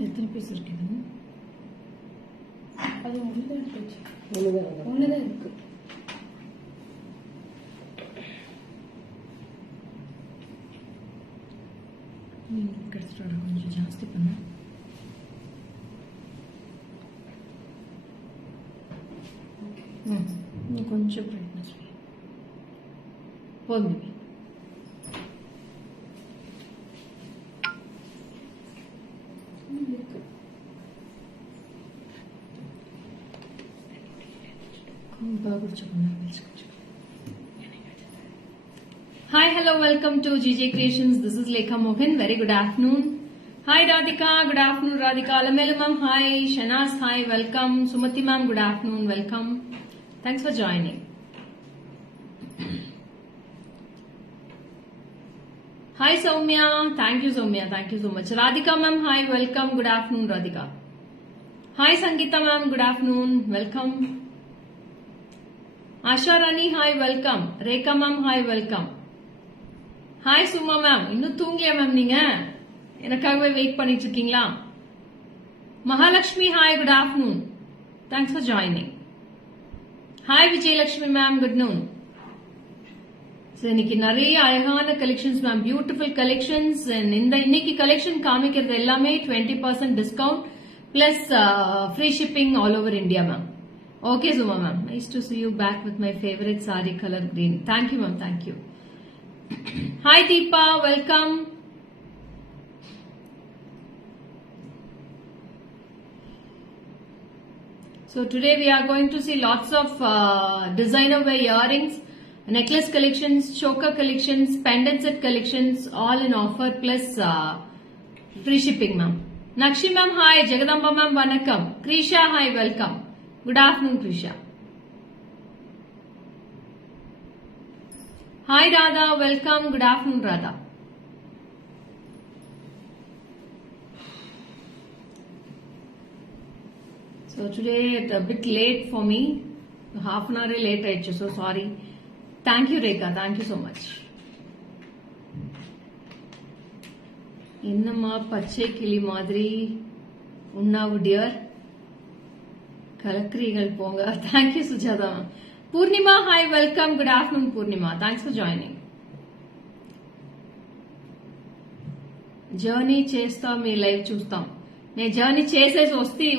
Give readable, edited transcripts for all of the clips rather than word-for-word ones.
எத்தனை பீஸ் இருக்குது? அது ஒண்ணுதான் இருக்கு. கிடைச்சிட்டு கொஞ்சம் ஜாஸ்தி பண்ண கொஞ்சம் பிரைட்னஸ் போதும். Hi, hello, welcome to GJ Creations. This is Lekha Mohan. Very good afternoon. Hi Radhika, good afternoon Radhika. Alamelu ma'am, hi. Shanaz, hi, welcome. Sumati ma'am, good afternoon, welcome. Thanks for joining. Hi Soumya, thank you Soumya, thank you so much. Radhika ma'am, hi, welcome. Good afternoon Radhika. Hi Sangeeta ma'am, good afternoon, welcome. Asha Rani, hi, welcome. Rekha ma'am, hi, welcome. Hi Suma ma'am, இன்னும் தூங்கலையா மேம்? நீங்க எனக்காகவே வெயிட் பண்ணிட்டு இருக்கீங்களா? Mahalakshmi, hi, good afternoon. Thanks for joining. Hi Vijayalakshmi ma'am, good noon. So இன்னைக்கு நிறைய அழகான collections ma'am, beautiful collections. இன்னைக்கு கலெக்ஷன் காமிக்கிறது எல்லாமே 20% discount plus free shipping all over India ma'am. Okay Zuma ma'am, nice to see you back with my favorite saree color green. Thank you ma'am, thank you. Hi Deepa, welcome. So today we are going to see lots of designer wear earrings, necklace collections, choker collections, pendant set collections, all in offer plus free shipping ma'am. Nakshi ma'am, hi. Jagadamba ma'am, vanakkam. Krisha, hi, welcome. Good afternoon Krisha. Hi Radha, welcome. Good afternoon Radha. So today it's a bit late for me. Half an hour late aichu, so sorry. Thank you Rekha, thank you so much. என்னம்மா பச்சை கிளி மாதிரி உண்ணாவு dear கலக்கிறீர்கள் போங்க. Thank you Sujatha. Poornima, hi, welcome. Good afternoon Poornima, thanks for joining. Journey చేస్తా, మీ లైవ్ చూస్తాం. నేను జర్నీ చేసేసి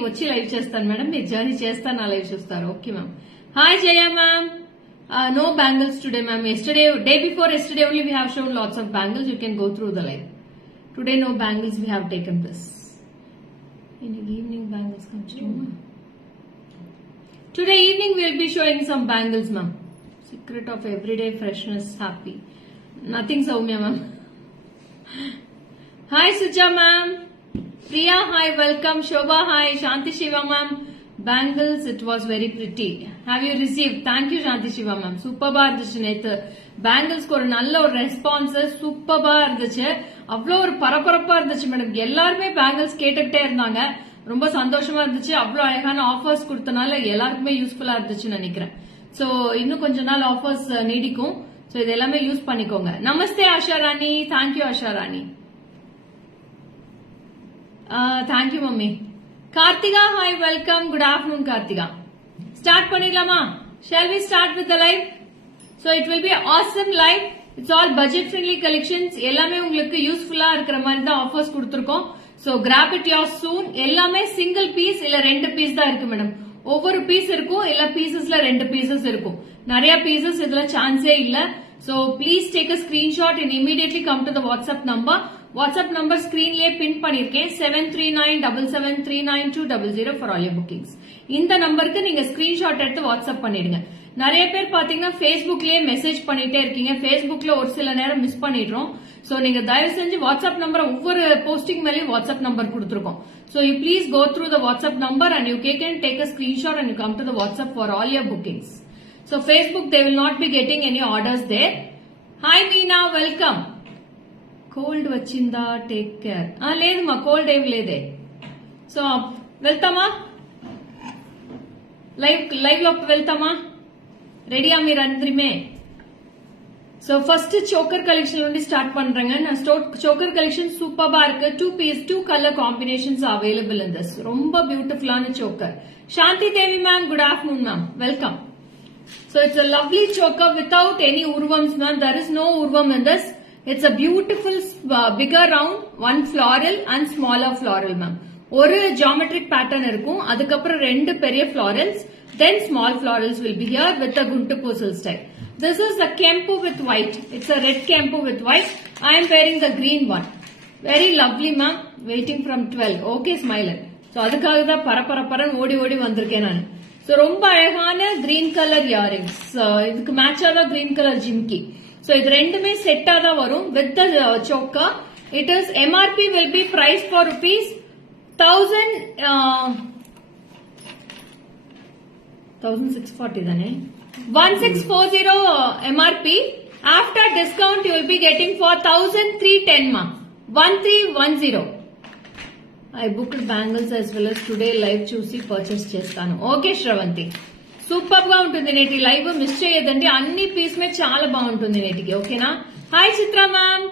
వచ్చి లైవ్ చేస్తాను మేడం. మీరు జర్నీ చేస్తా నా లైవ్ చూస్తారు. Okay ma'am. Hi Jaya ma'am. No bangles today ma'am. Yesterday, day before yesterday only we have shown lots of bangles. You can go through the live. Today no bangles we have taken this. In the evening bangles comes to ma'am. Today evening we will be showing some bangles ma'am. Secret of everyday freshness, happy. Nothing Soumya ma'am. Hi Suja ma'am. Priya, hi, welcome. Shobha, hi. Shanti Shiva ma'am. Bangles, it was very pretty. Have you received? Thank you Shanti Shiva ma'am. Superba இருந்துச்சு நேத்து. பேங்கிள்ஸ்க்கு ஒரு நல்ல ஒரு ரெஸ்பான்ஸ், சூப்பர்பா இருந்துச்சு. அவ்வளோ ஒரு பரபரப்பா இருந்துச்சு மேடம். எல்லாருமே பேங்கிள்ஸ் கேட்டுக்கிட்டே இருந்தாங்க. ரொம்ப சந்தோஷமா இருந்துச்சு. அவ்வளோ அழகான ஆஃபர்ஸ் கொடுத்தனால எல்லாருக்குமே யூஸ்ஃபுல்லா இருந்துச்சுன்னு நினைக்கிறேன். சோ இன்னும் கொஞ்ச நாள் ஆஃபர்ஸ் நீடிக்கும். சோ இது எல்லாமே யூஸ் பண்ணிக்கோங்க. நமஸ்தே Asha Rani. Thank you Asha Rani. Thank you mummy. Karthika, hi, welcome. Good afternoon Karthika. Start பண்ணிடலாமா? Shall we start with the live? So it will be awesome live. It's all budget friendly collections. எல்லாமே உங்களுக்கு யூஸ்ஃபுல்லா இருக்கிற மாதிரி தான் ஆஃபர்ஸ் கொடுத்திருக்கோம். So grab it yours soon. எல்லாமே சிங்கிள் பீஸ் இல்ல 2 பீஸ் தான் இருக்கு மேடம். ஒவ்வொரு பீஸ் இருக்கும், இல்ல பீசஸ்ல 2 பீசஸ் இருக்கும். நிறைய பீசஸ் இதுல சான்ஸே இல்ல. So please take a screenshot and immediately come to the WhatsApp number. WhatsApp number screenலயே பின் பண்ணிருக்கேன். 7397739200 for all your bookings. இந்த நம்பருக்கு நீங்க ஸ்கிரீன்ஷாட் எடுத்து வாட்ஸ்அப் பண்ணிடுங்க. நிறைய பேர் பாத்தீங்கன்னா Facebookலயே மெசேஜ் பண்ணிட்டே இருக்கீங்க. Facebookல ஒரு சில நேரம் மிஸ் பண்ணிடுறோம். சோ நீங்க தயவு செஞ்சு வாட்ஸ்அப் நம்பர் ஒவ்வொரு போஸ்டிங் மேலயும் வாட்ஸ்அப் நம்பர் கொடுத்திருக்கோம். So you please go through the WhatsApp number and you can take a screenshot and you come to the WhatsApp for all your bookings. So Facebook, they will not be getting any orders there. Hi Meena, welcome. Cold vachinda, take care. Leduma, cold ఏం లేదే. So వెళ్తామా? లైవ్ లోకి వెళ్తామా? రెడీయా మీరందరిమే? So first choker collection only start பண்றேங்க. நான் choker collection சூப்பரா இருக்கு. two color combinations are available in this. ரொம்ப பியூட்டிஃபுல்லான choker. Shanti Devi ma'am, good afternoon ma'am. Welcome. So it's a lovely choker without any urvams ma'am. There is no urvam in this. It's a beautiful bigger round, one floral and smaller floral ma'am. ஒரு geometric pattern இருக்கும். அதுக்கப்புறம் ரெண்டு பெரிய florals, then small florals will be here with the guntu posal style. This is the kempu with white. It's a red kempu with white. I am wearing the green one. Very lovely ma'am. Waiting from 12. Okay, smiler. So அதுக்காக தான் பரபரப்பரன் ஓடி ஓடி வந்திருக்கேன் நான். So ரொம்ப அழகான green color earrings. இதுக்கு மேட்சா தான் green color jimki. So இது ரெண்டுமே செட்டா தான் வரும் with the choker. It is MRP will be priced for rupees 1640 தானே. 1640 MRP. After discount you will be getting for 1310 ma. 1310. I booked bangles as well as today live చూసి purchase చేస్తాను. Okay Shravanti. Super గా ఉంటుంది నేటి లైవ్ మిస్ చేయదండి. అన్ని పీస్ మే చాలా బాగుంటుంది నేటికి. ఓకేనా. Hi Chitra ma'am.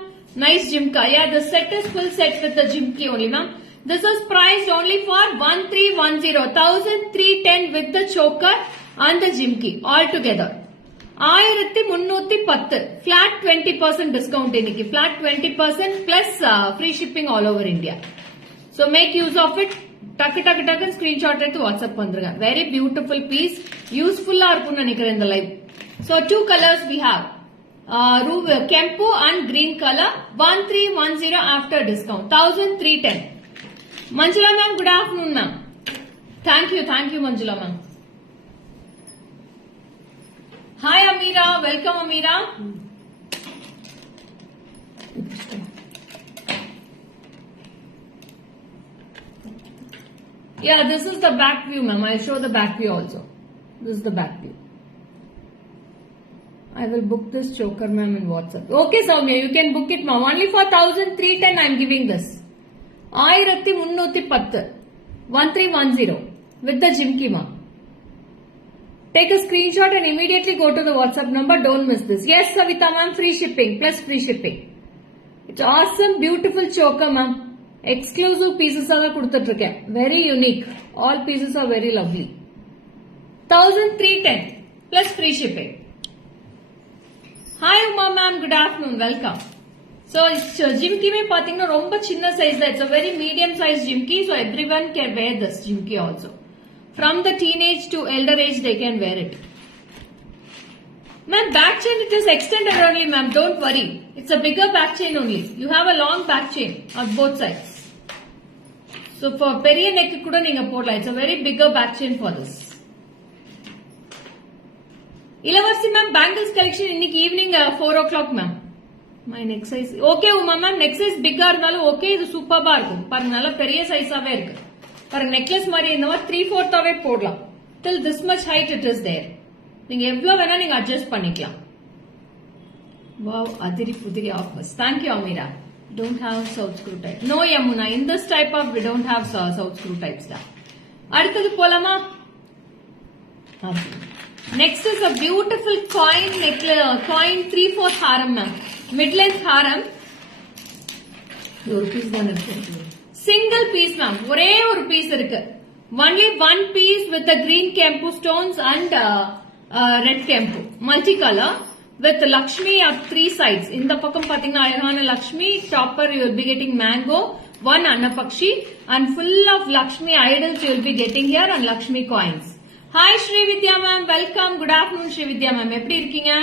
Nice jhumka. Yeah the set is full set with the jhumki only ma'am. This is priced only for 1310. 1310 with the choker and the jimki all together. 1310 flat 20% discount இன்னைக்கு. Flat 20% plus free shipping all over India. So make use of it. டக்கு screenshot எடுத்து WhatsApp பண்றேங்க. Very beautiful piece. Useful இருக்கும்னு நினைக்கிறேன் இந்த live. So two colors we have. Kempu and green color. 1310 after discount. 1310. Manjula ma'am, good afternoon ma'am. Thank you Manjula ma'am. Hi Amira, welcome Amira. Yeah, this is the back view ma'am. I'll show the back view also. This is the back view. I will book this choker ma'am in WhatsApp. Okay Soumya, you can book it ma'am. Only for 1310 I am giving this. 1310 1310 with the jimki ma. Take a screenshot and immediately go to the WhatsApp number. Don't miss this. Yes Savita ma'am, free shipping plus free shipping. It's awesome beautiful choker ma'am. Exclusive pieces are கொடுத்துட்டிருக்கேன். Very unique. All pieces are very lovely. 1310 plus free shipping. Hi Uma ma'am, good afternoon. Welcome. So jimki में पातींगना रोम्बा चिन्ना size है. It's a very medium size jimki, so everyone can wear this jimki also. From the teenage to elder age, they can wear it. Ma'am, back chain it is extended only, ma'am. Don't worry. It's a bigger back chain only. You have a long back chain on both sides. So for பெரிய neck கூட நீங்க போடலாம். It's a very bigger back chain for this. இளவரசி ma'am, bangles collection இன்னைக்கு evening 4 o'clock ma'am. My neck size. Okay Uma ma'am, neck size bigger இருந்தாலும் okay. இது சூப்பரா இருக்கும். பாருங்க நல்ல பெரிய சைஸாவே இருக்கு. பாருங்க நெக்லஸ் மாதிரி இந்த மாதிரி 3/4 ஆவே போடலாம். Till this much height it is there. நீங்க எவ்வளவு வேணா நீங்க adjust பண்ணிக்கலாம். Wow, adiri pudiri offers. Thank you Amira. Don't have south screw type. No Yamuna, in this type of we don't have south screw types da. அடுத்தது போலாமா? Next is a beautiful coin necklace, coin 3/4 haram ma'am. Mid-length haram. ஒரு piece தான் இருக்கு. Single piece ma'am. ஒரே ஒரு பீஸ் இருக்கு. Only one piece with the green kempu stones and red kempu. Multicolor with Lakshmi at 3 sides. இந்த பக்கம் பாத்தீங்கன்னா அழகான Lakshmi. Topper you will be getting mango. One Annapakshi and full of Lakshmi idols you will be getting here and Lakshmi coins. Hi Shri Vidya ma'am. Welcome. Good afternoon Shri Vidya ma'am. எப்படி இருக்கீங்க?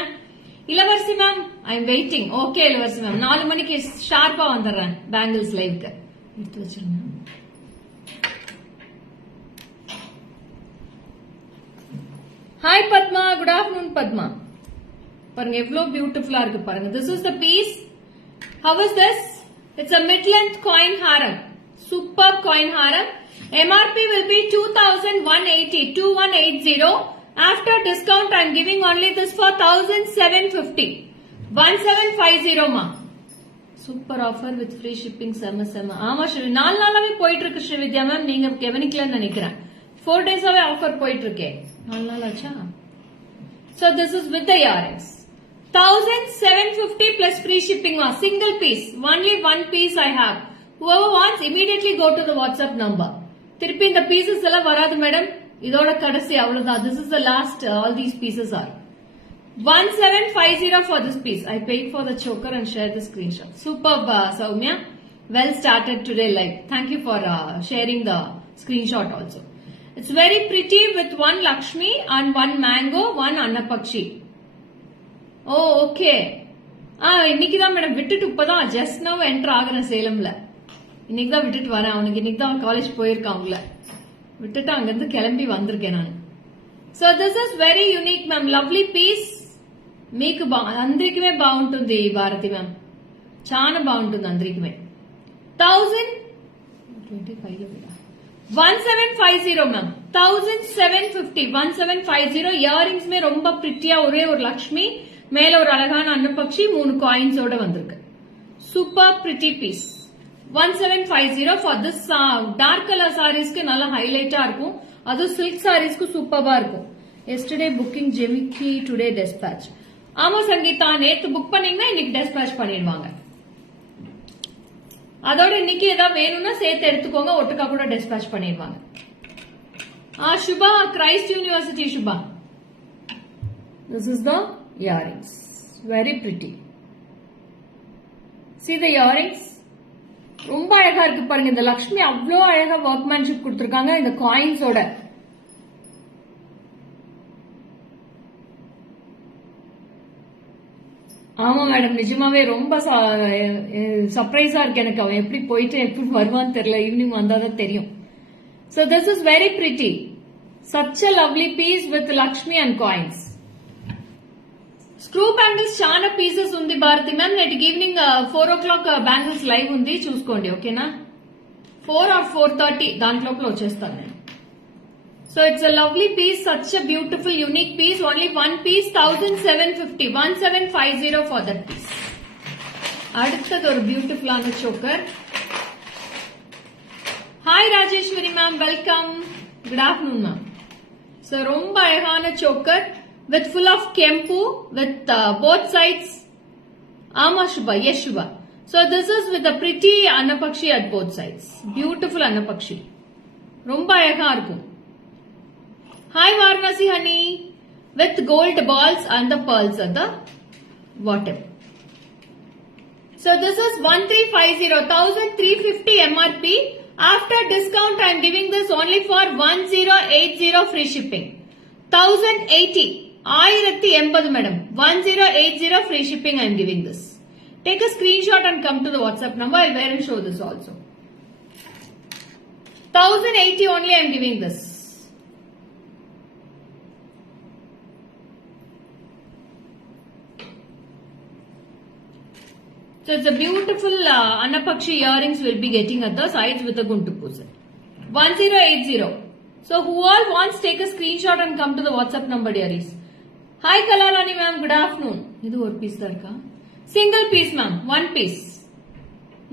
Ilavarasi ma'am, I am waiting. Okay Ilavarasi ma'am, 4 மணிக்கு ஷார்ப்பா வந்துடுறேன் bangles லைவ்க்கு. எடுத்து வச்சிருங்க. Hi Padma, good afternoon Padma. பாருங்க எவ்வளவு பியூட்டிஃபுல்லா இருக்கு பாருங்க. This is the piece. How is this? It's a mid-length coin haram. Super coin haram. MRP will be 2180. 2180. After discount, I am giving only this for 1750. 1750 ma. Super offer with free shipping. Sama. ஆமா ஸ்ரீ, 4 நாளாவே போயிட்டு இருக்கு ஸ்ரீ வித்யா மேம். நீங்க கவனிக்கலன்னு நினைக்கிறேன். 4 days-ஆவே ஆஃபர் போயிட்டு இருக்கே. 4 நாள் ஆச்சா? So this is with the earrings. 1750 plus free shipping. Single piece. Only one piece I have. Whoever wants, immediately go to the WhatsApp number. திருப்பி இந்த pieces எல்லாம் வராது மேடம். இதோட கடைசி அவ்வளவுதான். This is the last. All these pieces are. 1750 for this piece. I paid for the choker and share the screenshot. Superb, Soumya. Well started today live. Thank you for sharing the screenshot also. It's very pretty with one Lakshmi and one mango, one Annapakshi. Oh, okay. இன்னைக்கு தான் மேடம் விட்டுட்டு இப்பதான் just now enter ஆகுறேன் சேலம்ல. இன்னைக்கு தான் விட்டுட்டு வரேன். அவனுக்கு இன்னைக்கு தான் காலேஜ் போயிருக்கான். அவங்கள விட்டுட்டு அங்கிருந்து கிளம்பி வந்திருக்கேன் நான். So this is very unique ma'am. Lovely piece. మీకు అందరికీ బాగుంటుంది భారతి మ్యామ్. చాలా బాగుంటుంది అందరికీ. 1750 मैम. 1750. 1750 இயரிங்ஸ் ரொம்ப பிரிட்டியா ஒரே ஒரு லக்ஷ்மி மேல ஒரு அழகான அன்னப்பக்ஷி 3 காயின்ஸோட வந்திருக்கு. Super pretty piece. 1750 for this dark colour சாரீஸ்க்கு நல்ல ஹைலைட்டா இருக்கும். அது சில்க் சாரீஸ்க்கு சூப்பரா இருக்கும். Yesterday booking jhumki today dispatch. ஆமா சங்கீதா, நேத்து புக் பண்ணீங்கன்னா இன்னைக்கு டெஸ்பேட்ச் பண்ணிடுவாங்க. அதோட இன்னைக்கு ஏதாவது வேணும்னா சேர்த்து எடுத்துக்கோங்க, ஒட்டுக்கா கூட டெஸ்பேட்ச் பண்ணிடுவாங்க. Subha, Christ University Subha. This is the earrings. Very pretty. See the earrings. ரொம்ப அழகா இருக்கு பாருங்க. இந்த லக்ஷ்மி அவ்வளோ அழகா ஒர்க்மேன்ஷிப் கொடுத்திருக்காங்க இந்த காயின்ஸோட. ஆமா மேடம், நிஜமாவே ரொம்ப சர்ப்ரைஸா இருக்கு எனக்கு. அவன் எப்படி போயிட்டு எப்படி வருவான்னு தெரியல. ஈவினிங் வந்தாதான் தெரியும். So this is very pretty. Such a lovely piece with Lakshmi and coins. Screw bangles చాలా పీసెస్ ఉంది భారతి మ్యామ్. నేటికి ఈవినింగ్ 4 o'clock బ్యాంగిల్స్ లైవ్ ఉంది, చూసుకోండి ఓకేనా. 4 or 4:30 దాంట్లోపల వచ్చేస్తాను నేను. So it's a lovely piece, such a beautiful unique piece. Only one piece, 1750. 1750 for that piece. அடுத்தது ஒரு பியூட்டிஃபுல்லான choker. Hi Rajeswari ma'am, welcome. Good afternoon ma'am. So ரொம்ப அழகான choker with full of kempu with both sides. Ama Shubha, yes Shubha. So this is with a pretty Annapakshi at both sides. Beautiful Annapakshi. Romba அழகா இருக்கும். Hi Varanasi honey, with gold balls and the pearls at the bottom. So this is 1350, 1350 MRP. After discount I am giving this only for 1080 free shipping. 1080. 1080 madam. 1080 free shipping I am giving this. Take a screenshot and come to the WhatsApp number. I will wear and show this also. 1080 only I am giving this. So it's a beautiful Annapakshi earrings we'll be getting at the sides with a guntu pusa. 1080. So who all wants, take a screenshot and come to the WhatsApp number dearies. Hi Kalarani ma'am, good afternoon. Idu or piece darka? Single piece ma'am, one piece.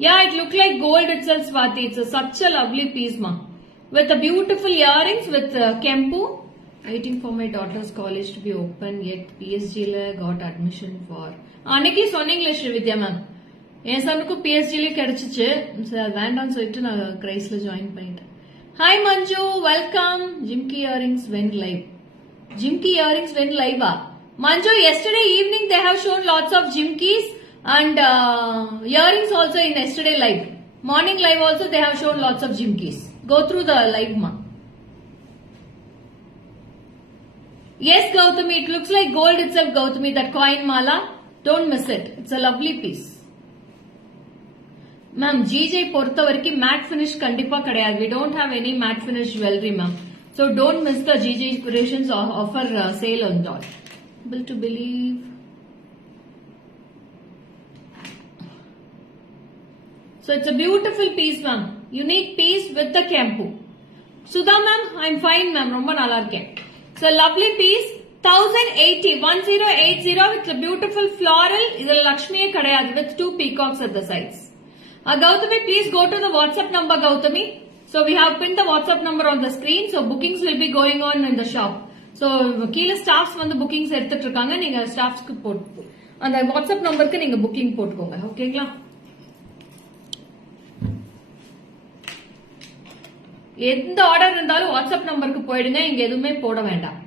Yeah, it look like gold itself Swati. It's such a lovely piece ma'am. With the beautiful earrings with kempu. Waiting for my daughter's college to be open yet PSG la got admission for. Aniki சொன்னீங்களே ஸ்ரீவித்யா மேம், என் சனுக்கு பிஎஸ்ஜில கிடைச்சிச்சு. வேண்டாம்னு சொல்லிட்டு நான் கிரைஸ்ல ஜாயின் பண்ணிட்டேன். Hi Manju, welcome. Jimki earrings went live. Jimki earrings went live. Manju, yesterday evening they have shown lots of Jimkis and earrings also in yesterday live. Morning live also they have shown lots of Jimkis. Go through the live ma. Yes Gautami, it looks like gold itself Gautami, that coin mala. Don't miss it. It's a lovely piece. Ma'am, GJ பொறுத்த வரைக்கும் matte finish கண்டிப்பா கிடையாது. We don't have any matte finish jewelry ma'am. So don't miss the GJ Creations offer sale on that. Able to believe. So it's a beautiful piece ma'am. Unique piece with the kempu. Sudha ma'am, I'm fine ma'am. ரொம்ப நல்லா இருக்கேன். So lovely piece. 1080. 1080 with a beautiful floral. இதுல லக்ஷ்மியே கிடையாது. With 2 peacocks at the sides. Gautami, please go to the WhatsApp number, Gautami. So we have pinned the WhatsApp number on the screen. So bookings will be going on in the shop. So கீழ staffs வந்து bookings எடுத்துட்டு இருக்காங்க. நீங்க staffsக்கு அந்த வாட்ஸ்அப் நம்பருக்கு நீங்க புக்கிங் போட்டுக்கோங்க. ஓகேங்களா? எந்த ஆர்டர் இருந்தாலும் வாட்ஸ்அப் நம்பருக்கு போயிடுங்க. இங்க எதுவுமே போட வேண்டாம்.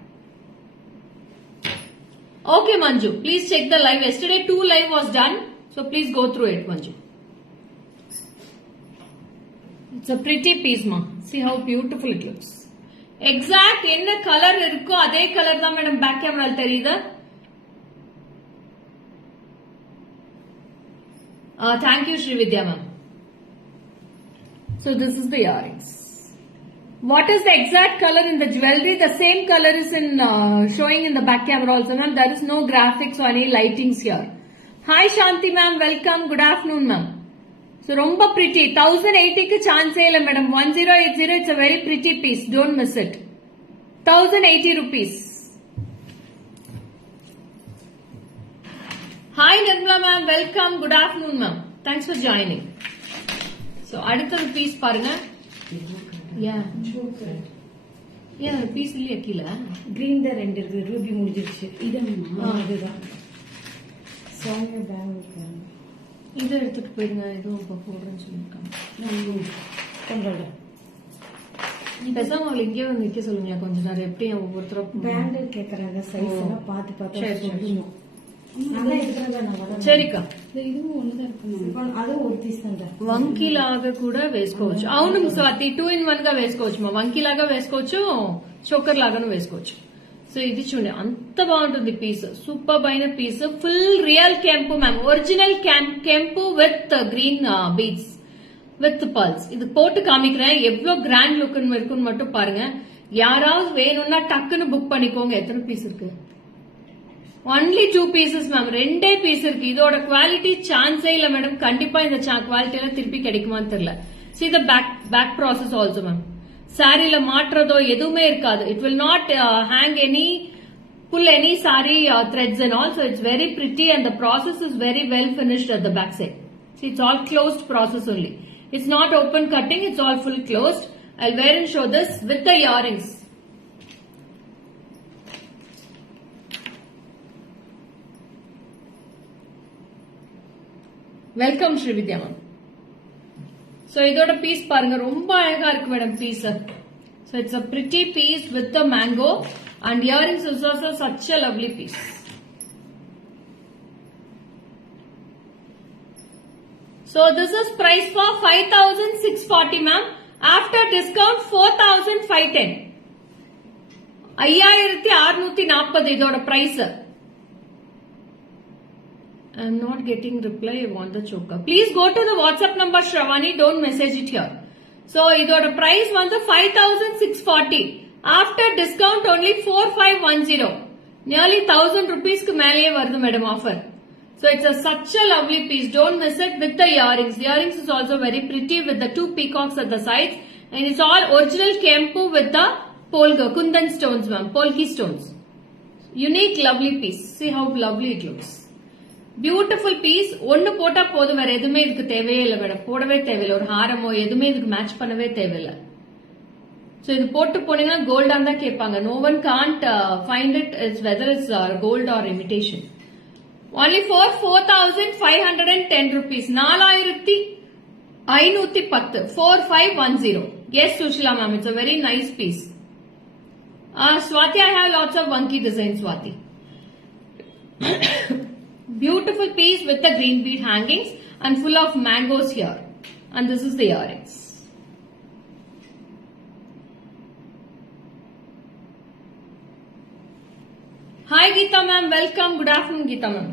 Okay, Manju. Please check the live. Yesterday 2 live was done. So please go through it, Manju. It's a pretty piece, ma. See how beautiful it looks. Exact என்ன கலர் இருக்கோ அதே கலர் தான் மேடம் பேக் கேமரால தெரியுது. Thank you, Srividya ma'am. So this is the earrings. What is the exact color in the jewelry? The same color is in showing in the back camera also, ma'am. There is no graphics or any lightings here. Hi Shanti ma'am, welcome. Good afternoon ma'am. So romba pretty. 1080 ku chance illa madam. 1080, it's a very pretty piece. Don't miss it. 1080 rupees. Hi Nirmala ma'am, welcome. Good afternoon ma'am. Thanks for joining. So அடுத்த piece பாருங்க. ஏன் பீஸ் இல்லையா கீழே? கிரீன் தான் 2 இருக்கு. ரூபி முடிஞ்சிருச்சு. இதுதான் சோனியா பேங்க். இதை எடுத்துட்டு போயிடுங்க. ஏதோ போடுறேன்னு சொல்லியிருக்காங்க. பேசாம அவங்களை இங்கே வந்து நிக்க சொல்லுங்க கொஞ்ச நேரம். எப்படி ஒவ்வொருத்தரும் பேண்ட் கேக்குறாங்க. சைஸ் எல்லாம் பார்த்து சரிக்கா. இதுவும் ஒண்ணுதான் இருக்கு. அதுவும் ஒரு పీస్ தான். వంకీలాగా కూడా వేసుకోవచ్చు. అవును స్వాతి, 2 in 1 గా వేసుకోవచ్చు. మా వంకీలాగా వేసుకోవచ్చు, చోకర్ లాగాను వేసుకోవచ్చు. సో ఇది చూడండి అంత బాగుంటుంది పీస్. సూపర్ అయిన పీస్. ఫుల్ రియల్ కెంపు మ్యామ్. ఒరిజినల్ కెంపు with green beads with pearls. இது போட்டு காமிக்கிறேன் எவ்வளவு கிராண்ட் லுக் இருக்குன்னு மட்டும் பாருங்க. யாராவது வேணும்னா டக்குன்னு புக் பண்ணிக்கோங்க. எத்தனை பீஸ் இருக்கு? only 2 pieces ma'am. 2 பீஸ் இருக்கு. இதோட குவாலிட்டி சான்ஸே இல்ல மேடம். கண்டிப்பா இந்த குவாலிட்டி எல்லாம் திருப்பி கிடைக்குமான்னு தெரியல. see the back process also ma'am. சாரில மாற்றதோ எதுவுமே இருக்காது. it will not hang any pull any saree threads and all. So it's very pretty and the process is very well finished at the back side. see it's all closed process only. It's not open cutting. It's all full closed. I'll wear and show this with the earrings. Welcome Srividya ma'am. So இதோட piece பாருங்க ரொம்ப அழகா இருக்கு madam piece. So it's a pretty piece with the mango and earrings is also such a lovely piece. So this is price for 5640 ma'am. After discount 4510. 5640 இதோட price. I'm not getting reply. I want the choker. Please go to the WhatsApp number Shravani. Don't message it here. So, idoda price வந்து 5640. After discount only 4510. Nearly 1000 rupees ku மேலேயே வருது madam offer. So, it's such a lovely piece. Don't miss it with the earrings. The earrings is also very pretty with the 2 peacocks at the sides. And it's all original kempu with the kundan stones ma'am. Polki stones. Unique lovely piece. See how lovely it looks. Beautiful piece. ஒன்னு போட்டா போதும், வேற எதுவுமே இதுக்கு தேவையே இல்லை மேடம். போடவே தேவையில்லை. ஒரு ஹாரமோ எதுவுமே இதுக்கு மேட்ச் பண்ணவே தேவையில்லை. சோ இது போட்டு போனீங்கன்னா கோல்டா தான் கேட்பாங்க. No one can't find it it's whether it's gold or imitation. Only for 4510 rupees. 4510. 4510. Yes, Sushila ma'am, it's a very nice piece. Swati, I have lots of wonky designs, Swati. Beautiful piece with the green bead hangings and full of mangoes here. And this is the earrings. Hi Geeta ma'am, welcome. Good afternoon Geeta ma'am.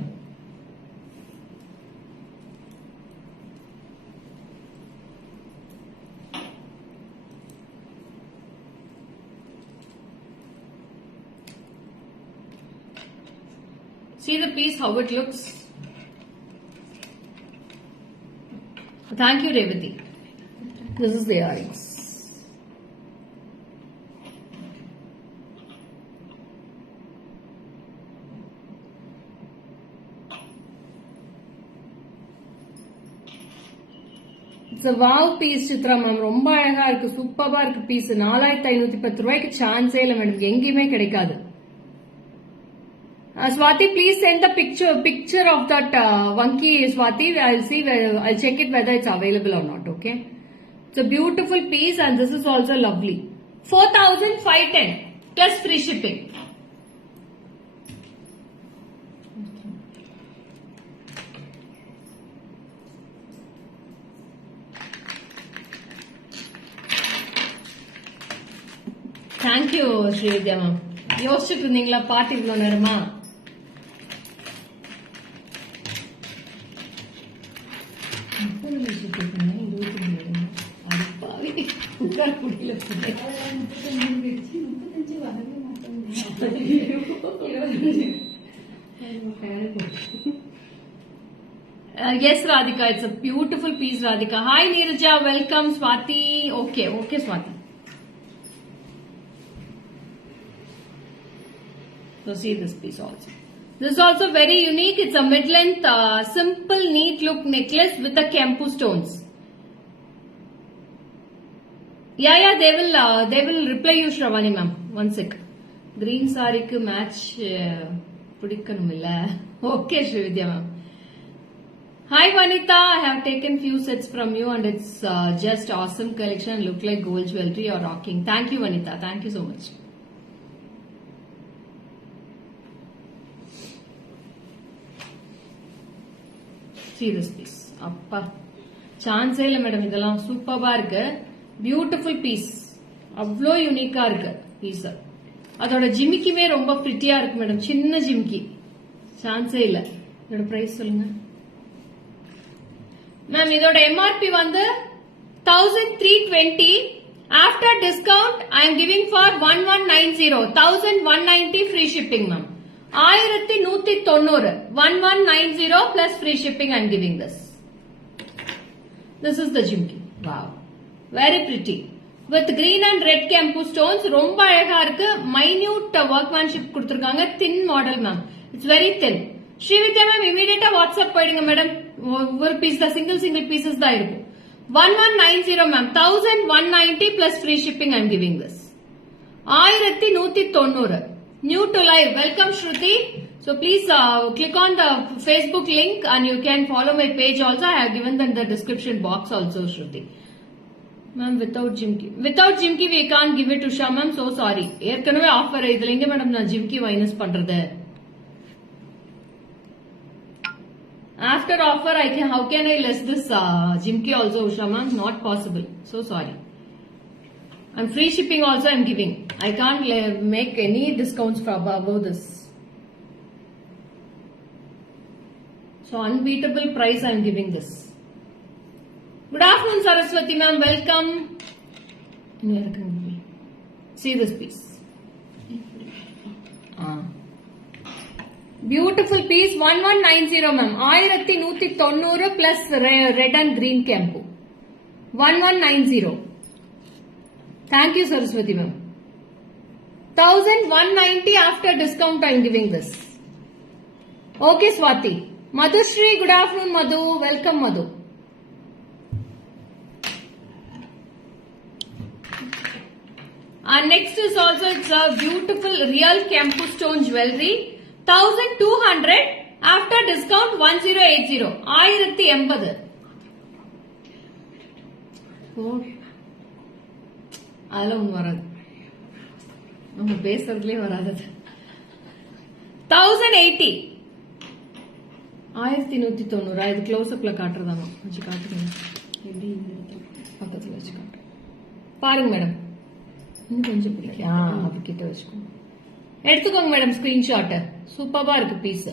See the piece, how it looks. Thank you, Revati. This is the earrings. It's a wow piece, Chitra ma'am. ரொம்ப அழகா இருக்கு, சூப்பரா இருக்கு பீஸ். 4510 ரூபாய்க்கு சான்ஸே இல்ல மேடம். எங்கேயுமே கிடைக்காது. Swati, please send the picture of that Vanki, Swati. I'll check it whether it's available or not. Okay. It's a beautiful piece and this is also lovely. 4,510 plus free shipping. Thank you, Srividya ma'am. யோசிச்சுட்டு இருந்தீங்களா பாட்டு இவ்வளவு நேரமா? Yes, Radhika, it's a beautiful piece, Radhika. Hi, Neeraja, welcome, Swati. Okay, Swati. So see this piece also. This is also very unique. It's a mid-length, simple, neat look necklace with the Kempu stones. Yeah, they will reply you, Shravani ma'am. One sec. Green saree ku match pudikkanumilla. Okay, Shrividya ma'am. Hi Vanita, I have taken few sets from you and it's just awesome collection. Look like gold jewelry or rocking. Thank you, Vanita. Thank you so much. See this piece. அப்பா சான்ஸே இல்ல மேடம், இதெல்லாம் சூப்பரா இருக்கு. Beautiful piece, அவ்வளோ யூனிக்கா இருக்கு பீஸ். அதோட ஜிமிக்கிமே ரொம்ப பிரிட்டியா இருக்கு மேடம், சின்ன ஜிமிக்கி, சான்ஸே இல்ல. இதோட பிரைஸ் சொல்லுங்க மேம். இதோட எம்ஆர்பி வந்து 1320. After discount I am giving for 1190. 1190 free shipping ma'am. 1190 1190 plus free shipping. I'm giving this. This is the jimki. Wow, very pretty with green and red Kempu stones. ரொம்ப அழகா இருக்கு. minute workmanship கொடுத்திருக்காங்க. thin model ma'am. It's very thin. Srividya ma'am இமிடியேட்டா WhatsApp போயிடுங்க madam. ஒரு piece தான், single pieces தான் இருக்கும். 1190 ma'am. 1190 plus free shipping. I'm giving this. 1190. New to live. Welcome, Shruti. So please click on the Facebook link and you can follow my page also. I have given them the description box also, Shruti. Ma'am, without Jimki we can't give it to Shah ma'am. So sorry. ஏற்கனவே ஆஃபர் இதுல எங்க மேடம் நான் ஜிம்கி மைனஸ் பண்றது? After offer how can I less this Jimki also, Usha ma'am? Not possible. So sorry. And free shipping also I'm giving. I can't make any discounts for above this. So unbeatable price I'm giving this. Good afternoon, Saraswati ma'am. Welcome. See this piece. Beautiful piece. 1190 ma'am. 1190 plus red and green Kempu. 1190. Thank you, Saraswati ma'am. 1190 after discount I am giving this. Okay, Swati. Madhushri, good afternoon, Madhu. Welcome, Madhu. And next is also, it's a beautiful real Kempu stone jewelry. 1200 after discount 1080. 1080. அதெல்லாம் ஒன்றும் வராது, நம்ம பேசுறதுலயே வராது. 1080. 1190. இது க்ளோஸ் அப்ல காட்டுறதாமா? வச்சு காட்டுறேன், எப்படி பக்கத்துல வச்சு காட்டுறேன் பாருங்க மேடம். இன்னும் கொஞ்சம் பிடிக்கும், அது கிட்ட வச்சுக்கோங்க. எடுத்துக்கோங்க மேடம் ஸ்கிரீன்ஷாட். சூப்பரா இருக்கு piece.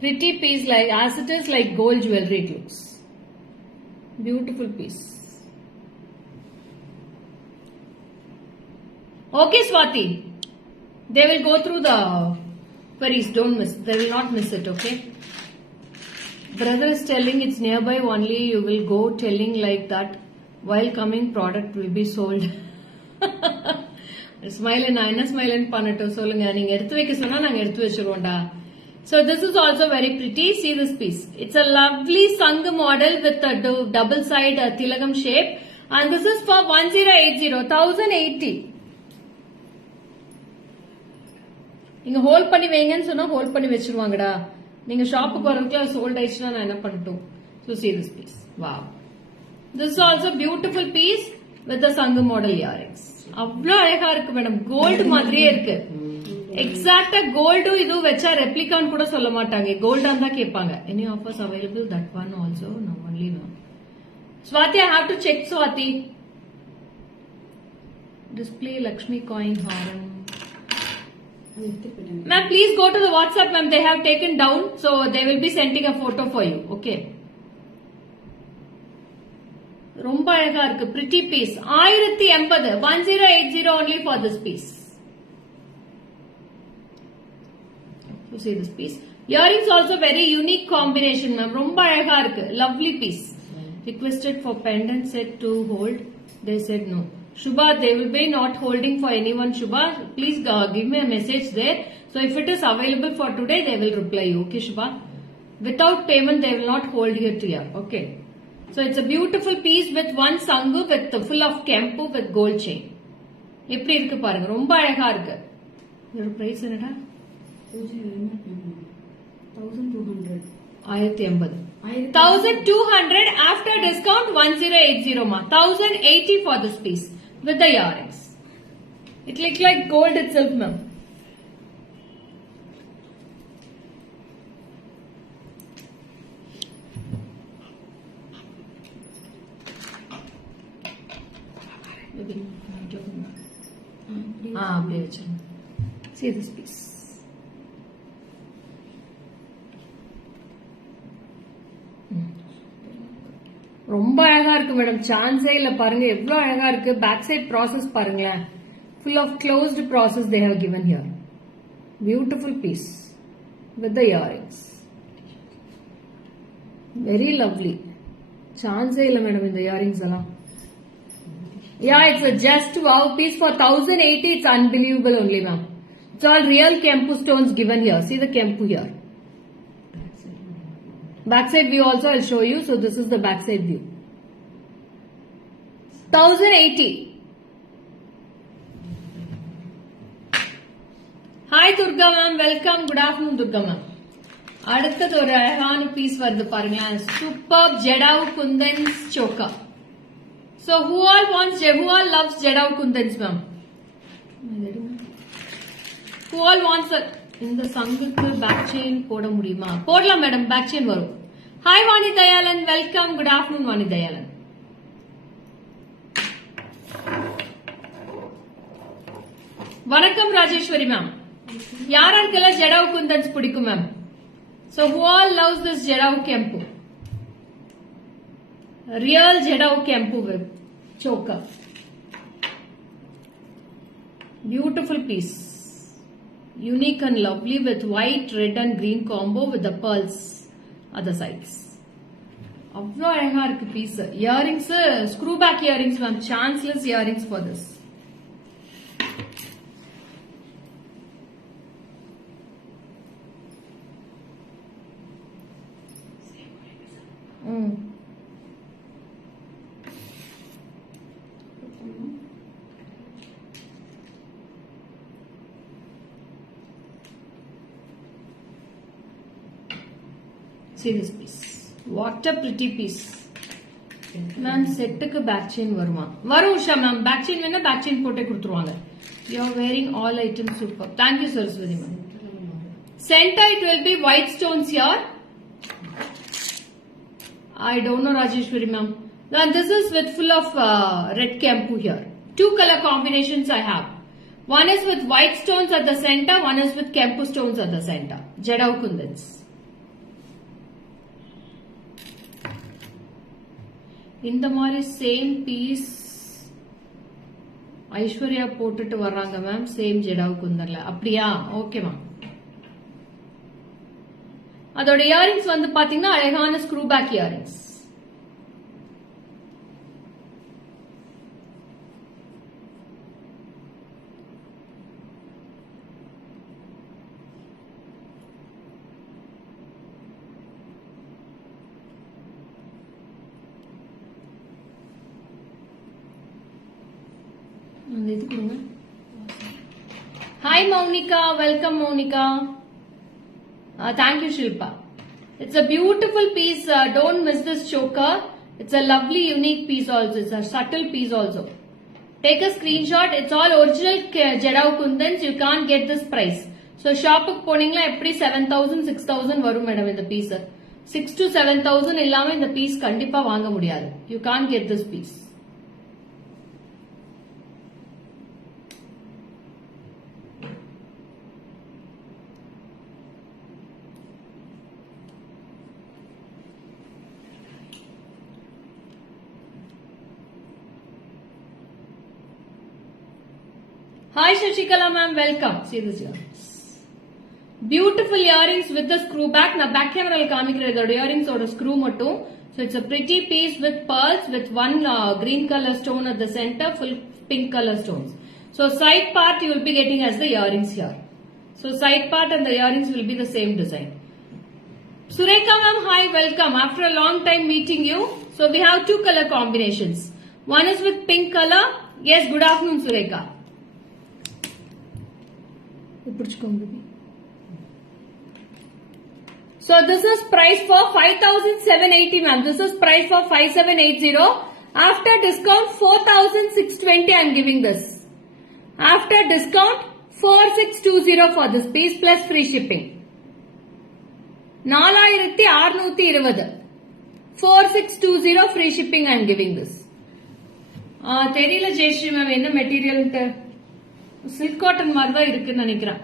Pretty piece, like as it is like gold jewelry it looks. Beautiful piece. Okay, Swati. They will go through the queries. Don't miss. They will not miss it. Okay. Brother is telling it's nearby only. You will go telling like that. While coming, product will be sold. Smile and I smile and panato solunga. Neenga eduthu vekka sonna naanga eduthu vechiruvom. So this is also very pretty. See this piece. It's a lovely Sangha model with a double side tilagam shape. And this is for 1080. 1080. நீங்க ஹோல்ட் பண்ணி வைங்கன்னு சொன்னா ஹோல்ட் பண்ணி வச்சிருவாங்கடா. நீங்க ஷாப்புக்கு வரதுக்குள்ள சோல்ட் ஆயிடுச்சுன்னா நான் என்ன பண்ணட்டும்? So see this piece. Wow. This is also beautiful piece with the Sangam model earrings. அவ்வளோ அழகா இருக்கு மேடம். கோல்டு மாதிரியே இருக்கு. எக்ஸாக்டா கோல்டும் இதுவும் வச்சா ரெப்ளிகான்னு கூட சொல்ல மாட்டாங்க. கோல்டா தான் கேட்பாங்க. Any offers available? That one also? No, only no. Swati, I have to check Swati. Display Lakshmi coin harem. Ma'am, please go to the WhatsApp, ma'am. They have taken down, so they will be sending a photo for you. Okay. ரொம்ப அழகா இருக்கு. Pretty piece. 1080 1080 only for this piece. You see this piece. Earrings also very unique combination, ma'am. ரொம்ப அழகா இருக்கு. Lovely piece. Requested for pendant set to hold. They said no. Shubha, they will be not holding for anyone. Shubha, please give me a message there. So if it is available for today, they will reply you. Okay, Shubha? Without payment, they will not hold here to you. Okay. So it's a beautiful piece with one sangu with full of kempu with gold chain. எப்படி இருக்கு பாருங்க. ரொம்ப அழகா இருக்கு. இதோட பிரைஸ் என்னடா? 1200. 1080. 1200 after discount 1080 ma. 1080 for this piece with the earrings. It looks like gold itself, ma'am. See this piece. ரொம்ப அழகா இருக்கு மேடம். சான்ஸே இல்ல பாருங்க. எவ்வளவு அழகா இருக்கு. பேக் சைட் ப்ராசஸ் பாருங்களேன். Full of closed process they have given here. Beautiful piece with the earrings. Very lovely. சான்ஸே இல்ல மேடம் இந்த இயரிங்ஸ் எல்லாம். Yeah, it's a just wow piece for 1080. It's unbelievable only, ma'am. It's all real Kempu stones given here. See the Kempu here. Backside view also I'll show you. So this is the backside view. 1080. Hi Durga ma'am, welcome. Good afternoon Durga ma'am. அடுத்தது ஒரு அழகான piece வருது பாருங்களேன். Super jadau kundans choker. So who all loves jadau kundans ma'am? Who all wants இந்த சங்குக்கு back chain போட முடியுமா? போடலாம் மேடம். பேக் செயின் வரும். ஹாய் Vani Dayalan, welcome. Good afternoon Vani தயாளன். வணக்கம் ராஜேஸ்வரி மேம். யாருக்கெல்லாம் ஜெடாவ் குந்தன்ஸ் பிடிக்கும் ma'am? So who all loves this Jadav Kempu? Real Jadav Kempu with choker. Beautiful piece. Unique and lovely with white, red and green combo with the pearls at the sides. அவ்வளோ அழகா இருக்கு piece. Earrings screw back earrings ma'am. Chanceless earrings for this. See this piece. What a pretty piece. Ma'am, செட்டுக்கு back chain வருமா? வரும் Usha ma'am. Back chain வேணா back chain போட்டே கொடுத்துருவாங்க. You are wearing all items super. Thank you Saraswati ma'am. Center it will be white stones here. I don't know Rajeshwari ma'am. Then this is with full of red Kempu here. Two color combinations I have. One is with white stones at the center. One is with Kempu stones at the center. Jadav Kundans. இந்த மாதிரி same piece Aishwarya போட்டுட்டு வர்றாங்க ma'am. Same jadau குந்தன்ல. அப்படியா? Okay ma'am. அதோட இயரிங்ஸ் வந்து பாத்தீங்கன்னா அழகான screw back earrings. Hi Monica, welcome Monica. Thank you Shilpa. It's a beautiful piece. Don't miss this choker. It's a lovely unique piece also. It's a subtle piece also. Take a screenshot. It's all original Jedao Kundans. You can't get this price. So shop poningla eppadi 7,000 6,000 varum madam in the piece. 6 to 7,000 illama in the piece kandipa vaanga mudiyadhu. You can't get this piece. Hi Shashikala ma'am, welcome. See this earrings. Beautiful earrings with the screw back. Na back camera la kaamikiradhu earrings oda screw mattum. So it's a pretty piece with pearls with one green color stone at the center, full pink color stones. So side part you will be getting as the earrings here. So side part and the earrings will be the same design. Surekha ma'am, hi, welcome. After a long time meeting you. So we have two color combinations. One is with pink color. Yes, good afternoon Surekha. So this is price for 5,780 ma'am. This is price for 5,780. After discount 4,620 I am giving this. After discount 4,620 for this piece plus free shipping. 4,620. 4,620 free shipping I am giving this. Theriyala Jayashree ma'am enna material ante silk cotton marva irukku nanikra.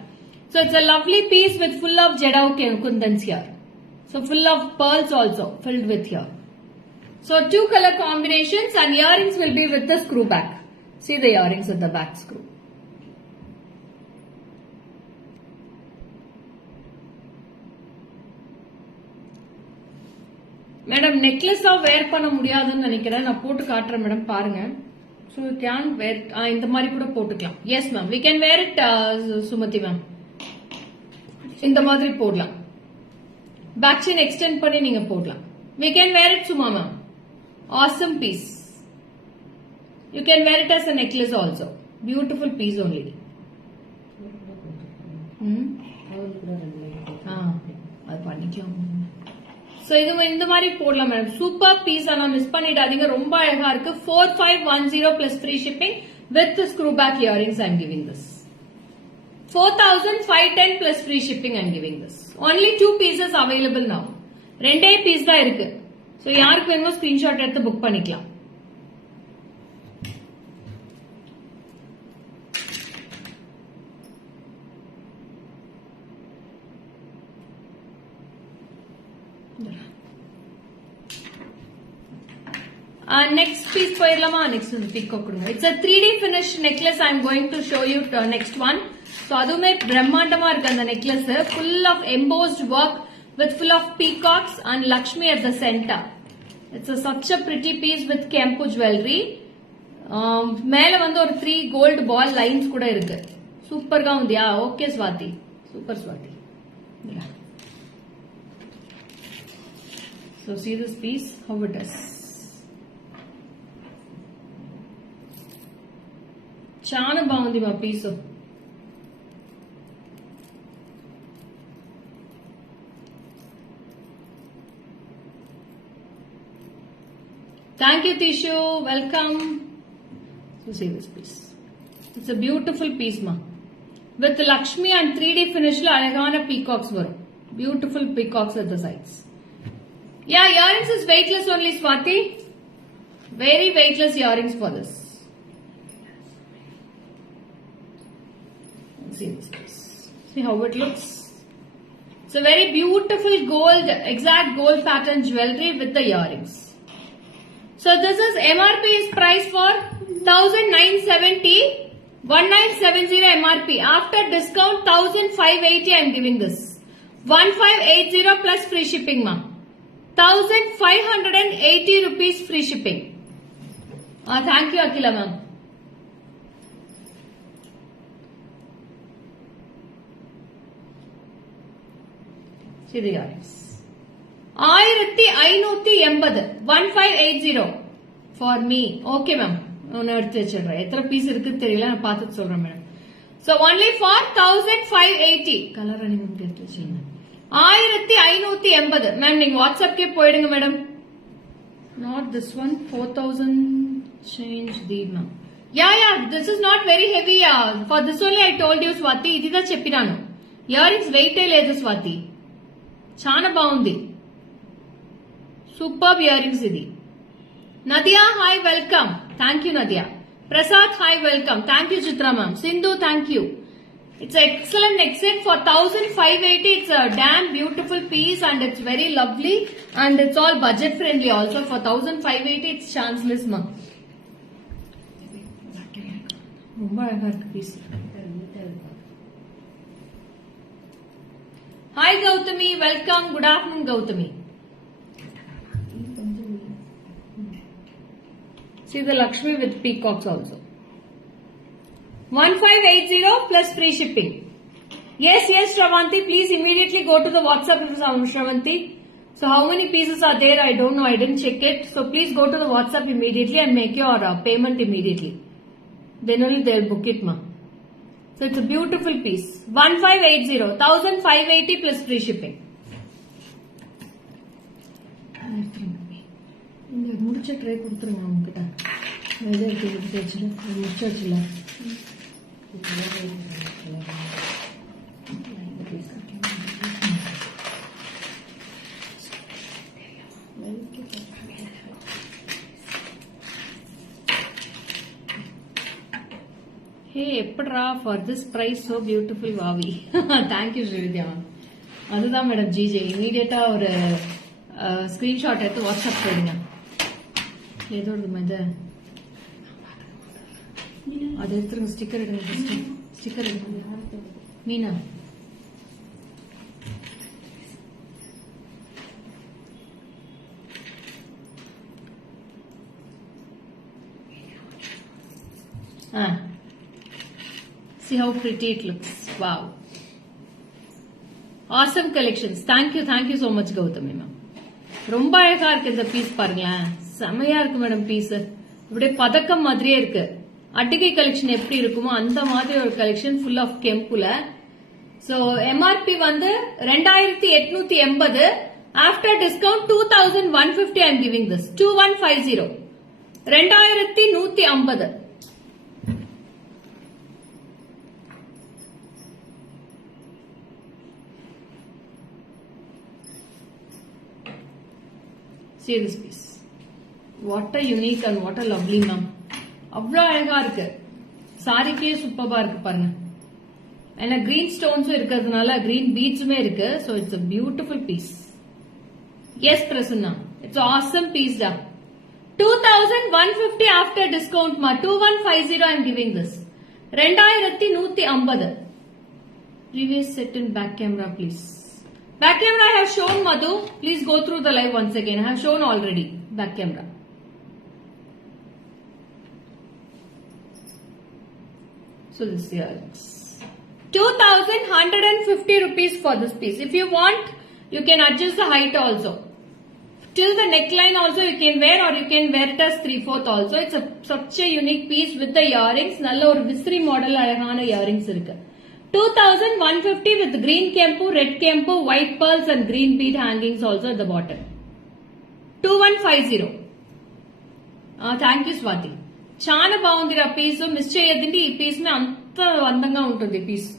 So it's a lovely piece with full of Jedao Kundans here. So full of pearls also filled with here. So two color combinations and earrings will be with the screw back. See the earrings with the back screw. Madam necklace of wear பண்ண முடியாதுன்னு நினைக்கிறேன். நான் போட்டு காட்டுறேன் மேடம் பாருங்க. So you can wear இந்த மாதிரி கூட போட்டுக்கலாம். Yes ma'am, we can wear it Sumati ma'am. இந்த மாதிரி போடலாம். Back chain extend பண்ணி நீங்க போடலாம். We can wear it Suma ma'am. Awesome piece. You can wear it as a necklace also. Beautiful piece only. அது பண்ணிக்கலாம். So இந்த மாதிரி போடலாம் மேடம். சூப்பர் பீஸ் ஆனா மிஸ் பண்ணிடாதீங்க. ரொம்ப அழகா இருக்கு. 4,510 plus free shipping with the screw back earrings I am giving this. 4,510 plus free shipping I am giving this. Only 2 pieces available now. ரெண்டே பீஸ் தான் இருக்கு. So யாருக்கு வேணுமோ ஸ்கிரீன்ஷாட் எடுத்து புக் பண்ணிக்கலாம். Next piece போயிடலாமா? Next is peacock கொடுங்க. It's a 3D finish necklace I am going to show you next one. So அதுமே பிரம்மாண்டமா இருக்கு அந்த necklace. Full of embossed work with full of peacocks and Lakshmi at the center. It's such a pretty piece with Kempu jewelry. மேல வந்து ஒரு 3 gold ball lines கூட இருக்கு. சூப்பர்గా ఉందిயா? Okay Swati. Super Swati. Yeah. So see this piece how it is. చాలా బాగుంది మా piece. Thank you Tishu, welcome. So see this piece. It's a beautiful piece ma. With Lakshmi and 3D finish la alagana peacocks varum. Beautiful peacocks at the sides. Yeah, earrings is weightless only Swati. Very weightless earrings for this. See this piece. See how it looks. It's a very beautiful gold, exact gold pattern jewelry with the earrings. So this is MRP is price for 1,970, 1,970 MRP. After discount 1,580 I am giving this. 1,580 plus free shipping ma. 1,580 rupees free shipping. Thank you Akila ma'am. See the earrings. 1,580 1580 for me. Okay ma'am. ஒன்னு எடுத்து வச்சிடுறேன். எத்தனை பீஸ் இருக்கு தெரியல, நான் பார்த்துட்டு சொல்றேன் madam. So only for 1580. Color running get to change. 1580. Ma'am, நீங்க WhatsApp கே போயிடுங்க madam. Not this one. 4000 change the ma'am. Yeah, this is not very heavy. For this only I told you Swati. Idida cheppiranu. Earrings weight లేదు Swati. చాలా బాగుంది. Superb earrings ఇది. Nadia, hi, welcome. Thank you, Nadia. Prasad, hi, welcome. Thank you, Chitra ma'am. Sindhu, thank you. It's excellent, except for 1580. It's a damn beautiful piece and it's very lovely and it's all budget friendly also. For 1580, it's chanceless, ma'am. ரொம்ப அழகா இருக்கு piece. Hi, Gautami. Welcome. Good afternoon, Gautami. See the Lakshmi with peacocks also. 1580 plus free shipping. Yes, Shravanti. Please immediately go to the WhatsApp, Shravanti. So how many pieces are there? I don't know. I didn't check it. So please go to the WhatsApp immediately and make your payment immediately. Then only they'll book it, ma. So it's a beautiful piece. 1580. 1580 plus free shipping. இந்த முடிச்ச ட்ரை கொடுத்துருங்க உங்ககிட்ட எதை எடுத்து வச்சுட்டு முடிச்ச வச்சுல hey எப்படா for this price so beautiful வாவி தேங்க்யூ ஸ்ரீவித்யா மேம். அதுதான் மேடம் ஜிஜே இமீடியட்டா ஒரு ஸ்கிரீன்ஷாட் எடுத்து வாட்ஸ்அப் போயிடுங்க. ஏதோ இது அது எடுத்துருங்க. ஸ்டிக்கர் எடுங்க. ஸ்டிக்கர் எடுங்க Meena. See how pretty it looks. Wow. Awesome collections. Thank you so much Gautami ma'am. ரொம்ப அழகா இருக்கு இந்த பீஸ் பாருங்களேன். செமையா இருக்கு மேடம் பீஸ். இப்படியே பதக்கம் மாதிரியே இருக்கு. அட்டிகை கலெக்ஷன் எப்படி இருக்குமோ அந்த மாதிரி ஒரு கலெக்ஷன் ஃபுல் ஆஃப் கெம்புல. சோ எம்ஆர்பி வந்து 2880. After discount 2150. I am giving this 2150. 2150. See this piece. What a unique and what a lovely ma'am. அவ்வளோ அழகா இருக்கு. சாரிக்கே சூப்பரா இருக்கு பாருங்க. ஏன்னா கிரீன் ஸ்டோன்ஸும் இருக்கிறதுனால கிரீன் பீட்ஸுமே இருக்கு. So it's a beautiful piece. Yes, Prasanna. It's an awesome piece da. 2150 after discount ma. 2150 I am giving this. 2150. Previous set in back camera please. Back camera I have shown Madhu. Please go through the live once again. I have shown already. Back camera. So this here is 2150 rupees for this piece. If you want, you can adjust the height also. Till the neckline also you can wear or you can wear it as 3/4 also. It's such a unique piece with the earrings. நல்ல ஒரு விசிறி மாடல் அழகான earrings இருக்கு. 2150 with green kempu, red kempu, white pearls and green bead hangings also at the bottom. 2150. Thank you Swati. చాలా బాగుంది ఆ piece. Miss చేయొద్దండి. ఈ పీస్ ని అంత అందంగా ఉంటుంది piece.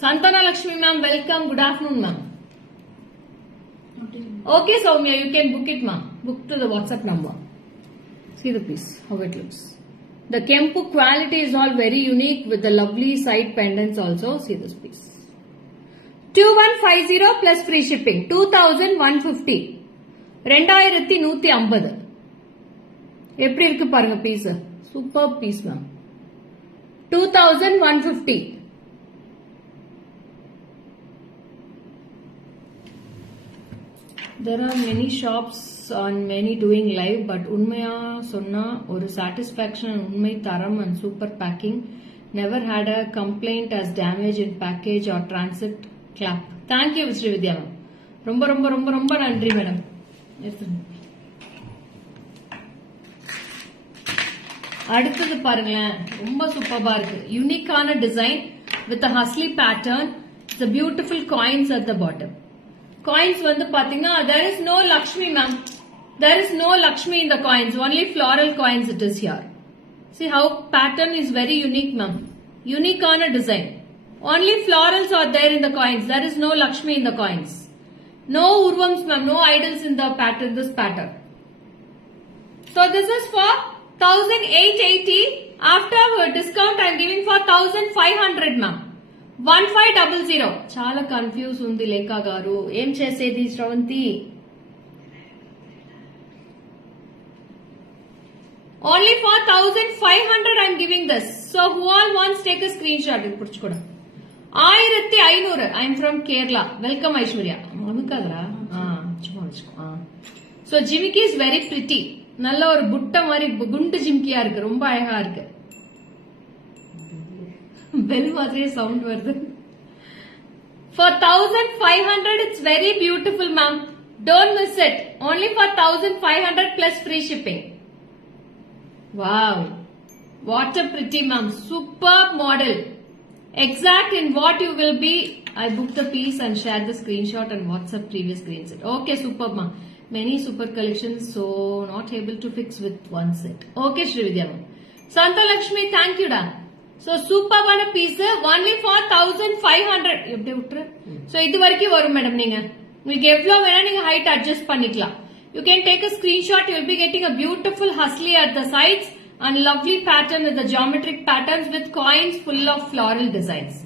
Santana Lakshmi ma'am, welcome. Good afternoon ma'am. Okay Soumya, you can book it ma'am. Book to the WhatsApp number. See the piece, how it looks. The kempu quality is all very unique with the lovely side pendants also. See this piece. 2150 plus free shipping. 2150. 2150. எப்படி இருக்கு பாருங்க piece. Super piece ma'am. 2150. There are many shops and many doing live, but உண்மையா சொன்னா ஒரு satisfaction and உண்மை தரம் and super packing. Never had a complaint as damage in package or transit clap. Thank you Srividya மேம். ரொம்ப ரொம்ப ரொம்ப ரொம்ப நன்றி மேடம். அடுத்தது பாருங்களேன், ரொம்ப சூப்பர்பா இருக்கு. யூனிக்கான design with hasli pattern. It's beautiful coins at the bottom. Coins வந்து பாத்தீங்கன்னா there is no Lakshmi ma'am. There is no Lakshmi in the coins. Only floral coins it is here. See how pattern is very unique ma'am. Unique design. Only florals are there in the coins. There is no Lakshmi in the coins. No urvams ma'am. No idols in the pattern. This pattern. So this is for 1880. After discount I am giving for 1500 ma'am. 1500. చాలా కన్ఫ్యూజ్ ఉంది లేఖ గారు, ఏం చేసేది Sravanthi? Only for 1500 I am giving this. So who all wants take a screenshot? ఇప్పుడు 1500. I am from Kerala. Welcome Aishwarya. மனுக்காதரா? சும்மா வச்சுக்கோ. So ஜிமிக்கி is very pretty. நல்ல ஒரு புட்ட மாதிரி குண்டு ஜிமிக்கியா இருக்கு, ரொம்ப அழகா இருக்கு. பெல் மாதிரியே சவுண்ட் வருது. For 1500 it's very beautiful ma'am. Don't miss it. Only for 1500 plus free shipping. Wow. What a pretty ma'am. Superb model. Exact in what you will be. I booked the piece and shared the screenshot and WhatsApp previous screenshot. Okay, superb ma'am. Many super collections, so not able to fix with one set. Okay, Srividya ma'am. Santa Lakshmi, thank you da. So superb piece only for 1500. எப்படி விட்டுரு? So இது வரைக்கும் வரும் மேடம். நீங்க உங்களுக்கு எவ்வளவு வேணா நீங்க ஹைட் அட்ஜஸ்ட் பண்ணிக்கலாம். You can take a screenshot. You will be getting a beautiful husly at the sides and lovely pattern with the geometric patterns with coins full of floral designs.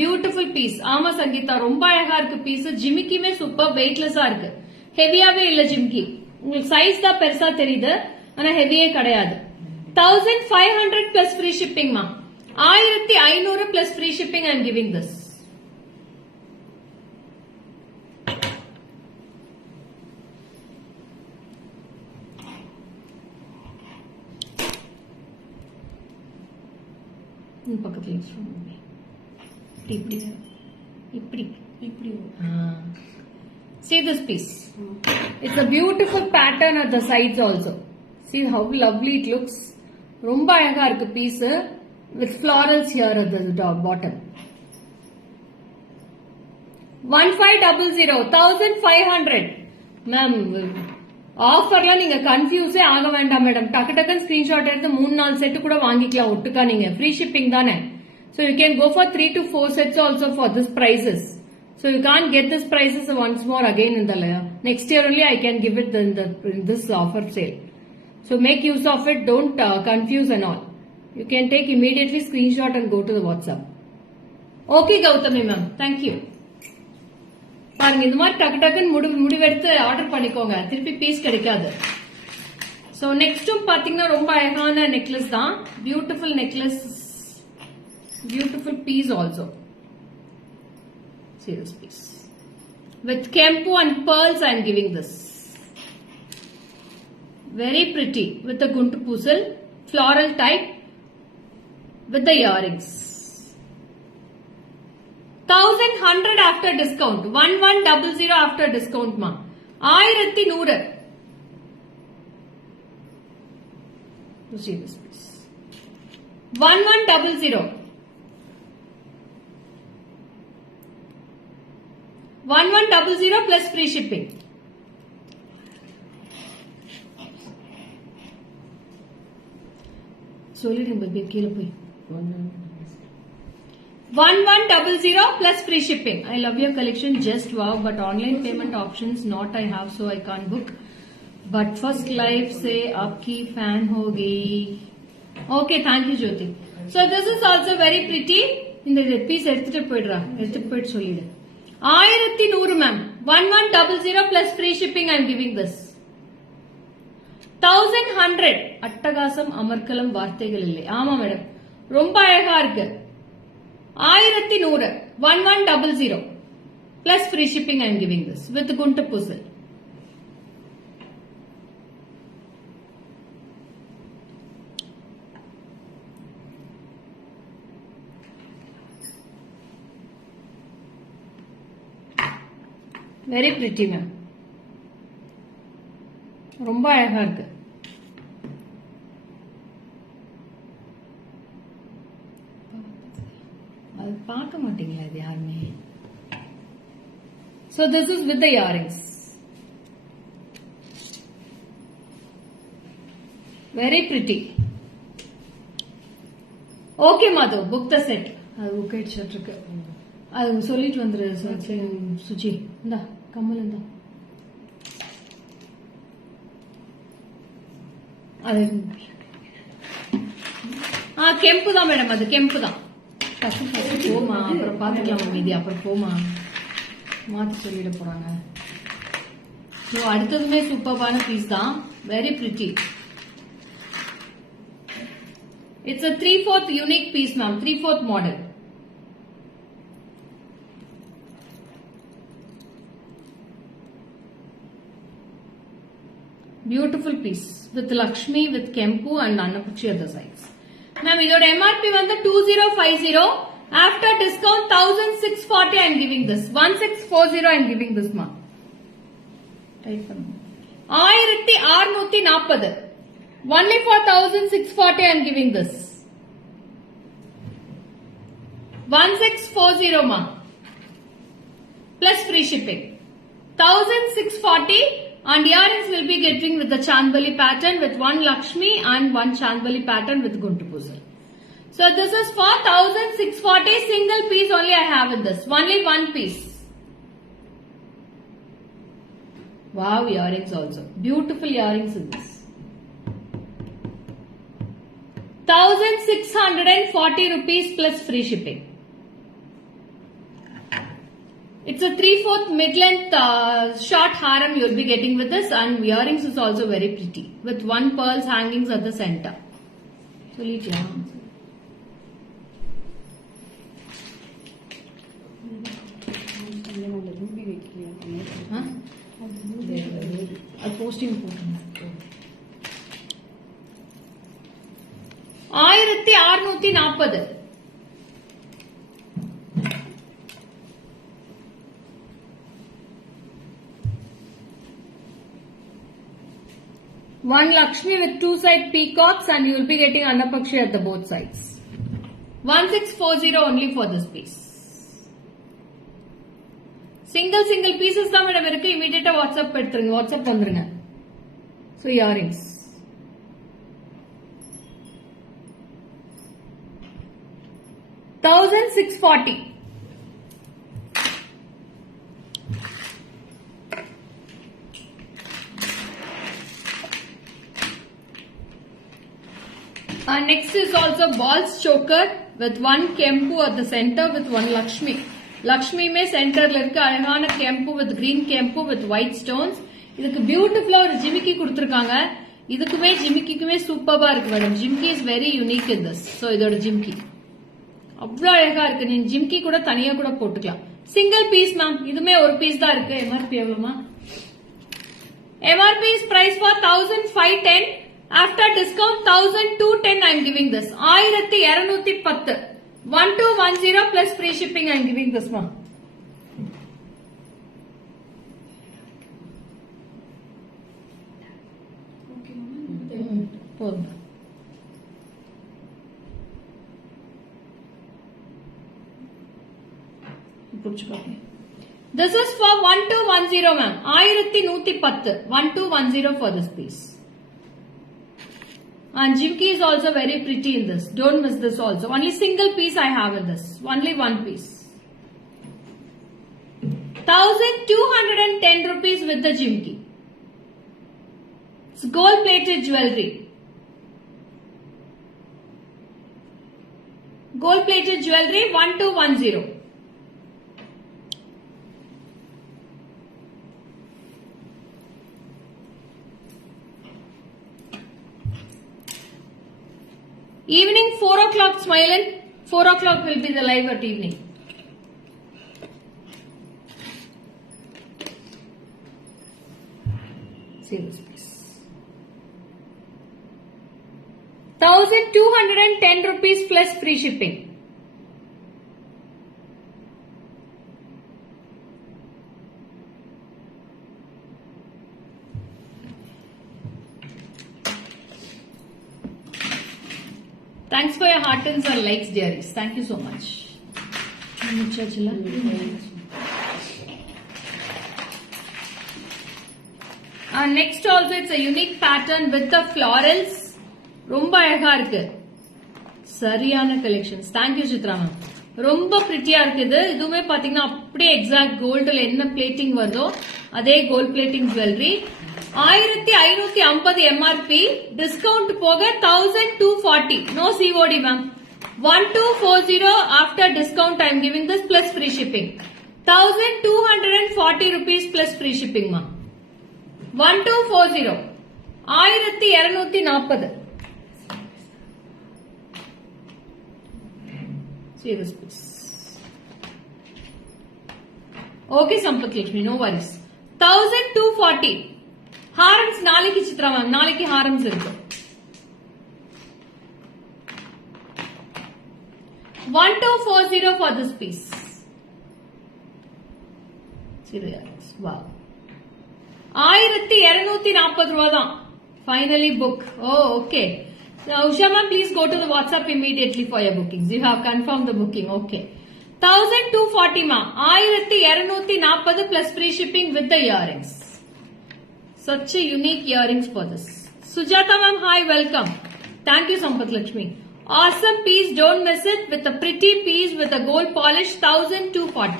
Beautiful piece. ஆமா சங்கீதா, ரொம்ப அழகா இருக்கு பீஸ். ஜிமிக்கிமே சூப்பர் வெயிட்லெஸ்ஸா இருக்கு. ஹெவியாவே இல்ல ஜிமிக்கி. உங்களுக்கு சைஸ் தான் பெருசா தெரியுது, ஆனா ஹெவியே கிடையாது. 1500 plus free shipping ma. 1500 plus free shipping I am giving this. பக்கத்துல இப்படி see this piece. It's a beautiful pattern at the sides also. See how lovely it looks. ரொம்ப அழகா இருக்கு piece with florals here at the bottom. 1500 1500 மேம். ஆஃபர்ல நீங்க கன்ஃபியூஸே ஆக வேண்டாம் மேடம். டக்கு டக்குன்னு ஸ்கிரீன்ஷாட் எடுத்து 3-4 செட் கூட வாங்கிக்கலாம் ஒட்டுக்கா. நீங்க ஃப்ரீ ஷிப்பிங் தானே. So you can go for 3 to 4 sets also for this prices. So you can't get this prices once more again in the next year only. I can give it in this offer sale. So make use of it. Don't confuse and all. You can take immediately screenshot and go to the WhatsApp. Okay Gautami ma'am, thank you. பாருங்க இந்த மாதிரி டக்கு டக்குன்னு முடிவெடுத்து ஆர்டர் பண்ணிக்கோங்க, திருப்பி பீஸ் கிடைக்காது. சோ நெக்ஸ்டும் பாத்தீங்கன்னா ரொம்ப அழகான நெக்லஸ் தான். Beautiful necklace, beautiful piece also. See this piece with kempu and pearls. I am giving this. Very pretty with the guntu pusal floral type with the earrings. 1100 after discount. 1100 after discount ma. 1100. You see this piece. 1100. 1100 plus free shipping. சொல்லிடுங்க பேபி, கீழே போய் 1100 plus free shipping. I love your collection, just wow. But online payment options not I have, so I can't book. But first live say आपकी fan हो गई. Okay, thank you Jyoti. So this is also very pretty. இந்த பீஸ் எடுத்துட்டு போயிட்டு சொல்லிடு. 1100 ma'am. 1100 plus free shipping I am giving this. 1100. அட்டகாசம் அமர்க்கலம் வார்த்தைகள் இல்லை. ஆமா மேடம், ரொம்ப அழகா இருக்கு. 1100. 1100 plus free shipping I am giving this with guntu puzzle. Very pretty ma'am, ரொம்ப அழகா இருக்கு. அது பார்க்க மாட்டீங்களா இது யாருமே? So this is with the earrings. Very pretty. Okay Madhu, book the set. அது book ஆயிடுச்சு இருக்கு. அது சொல்லிட்டு வந்துரு சுச்சி. இந்தா கம்மல் இந்தா. அது கெம்பு தான் மேடம், அது கெம்பு தான். போமா, அப்புறம் பாத்துக்கலாம் மீதி, அப்புறம் போமா மாத்தி சொல்லிட போறாங்க. அடுத்ததுமே சூப்பர்பான பீஸ் தான், very pretty. It's a 3/4 unique piece ma'am, 3/4 model. Beautiful piece with Lakshmi with kempu and அன்னபுச்சி at the sides. மேம் இதோட எம்ஆர்பி வந்து 2050. After discount 1640 I am giving this. 1640 I am giving this ma. Type பண்ணுங்க. 1640. Only for 1640 I am giving this. 1640 ma. Plus free shipping. 1640 and earrings will be getting with the Chandbali pattern with one Lakshmi and one Chandbali pattern with Guntu Puzzle. So this is for 1640, single piece only I have in this. Only one piece. Wow, earrings also. Beautiful earrings in this. 1640 rupees plus free shipping. It's a 3/4 mid-length short haram you will be getting with this, and earrings is also very pretty with one pearls hangings at the center. Posting 1640. One Lakshmi with two side peacocks and you will be getting Annapakshi at the both sides. 1640 only for this piece. Single pieces தான் மேடம் இருக்கு. இமிடியேட்டா வாட்ஸ்அப் எடுத்துருங்க, வாட்ஸ்அப் வந்துருங்க. So earrings. $1640. Next is also balls choker with one kempu at the center with one Lakshmi. Lakshmi में சென்டர்ல இருக்க அழகான கெம்பு with green கெம்பு with white stones. இதுக்கு பியூட்டிஃபுல்லா ஒரு ஜிமிக்கி கொடுத்திருக்காங்க. இதுக்குமே ஜிமிக்கிக்குமே சூப்பர்பா இருக்கு மேடம். ஜிமிக்கி is very unique in this. So இதோட ஜிமிக்கி அவ்வளவு அழகா இருக்கு. நீங்க ஜிமிக்கி கூட தனியா கூட போட்டுக்கலாம். சிங்கிள் பீஸ் மேம், இதுமே ஒரு பீஸ் தான் இருக்கு. எம்ஆர்பி எவ்வளவுமா? MRP is price for 1510. After discount 1210 I am giving this. 1210. 1210 plus free shipping I am giving this one. This is for 1210 ma'am. 1110. 1210 for this piece. And Jimki is also very pretty in this. Don't miss this also. Only single piece I have in this. Only one piece. 1210 rupees with the Jimki. It's gold plated jewelry. Gold plated jewelry 1210. Evening 4 o'clock Smilan. 4 o'clock will be the live at evening. See this please. 1210 rupees plus free shipping. Thanks for your heartens and likes, dearies. Thank you so much. முடிச்சாச்சுல Next also it's a unique pattern with the florals. ரொம்ப அழகா இருக்கு. சரியான collections. Thank you Chitra மேம். ரொம்ப பிரிட்டியா இருக்குது. இதுவுமே பாத்தீங்கன்னா அப்படியே எக்ஸாக்ட் கோல்டுல என்ன பிளேட்டிங் வருதோ அதே gold plating jewellery. 1550 MRP, discount போக 1240. No COD ma'am. 1240 after discount I am giving this plus free shipping. 1240 rupees plus free shipping ma. 1240. 1240. See this piece. Okay Sampath Lakshmi, no worries. 1240. Harams நாளைக்கு சித்ரா மேம், நாளைக்கு ஹாரம்ஸ் இருக்கு. 1240 for this piece. See the earrings. Wow. 1240 ரூபா தான். Finally book. Oh, okay. Now, Usha ma'am, please go to the WhatsApp immediately for your bookings. You have confirmed the booking. Okay. 1240 ma. 1240 plus free shipping with the earrings. Such a unique earrings for this. Sujata ma'am, hi, welcome. Thank you, Sampath Lakshmi. Awesome piece, don't miss it. With a pretty piece with a gold polish, 1240.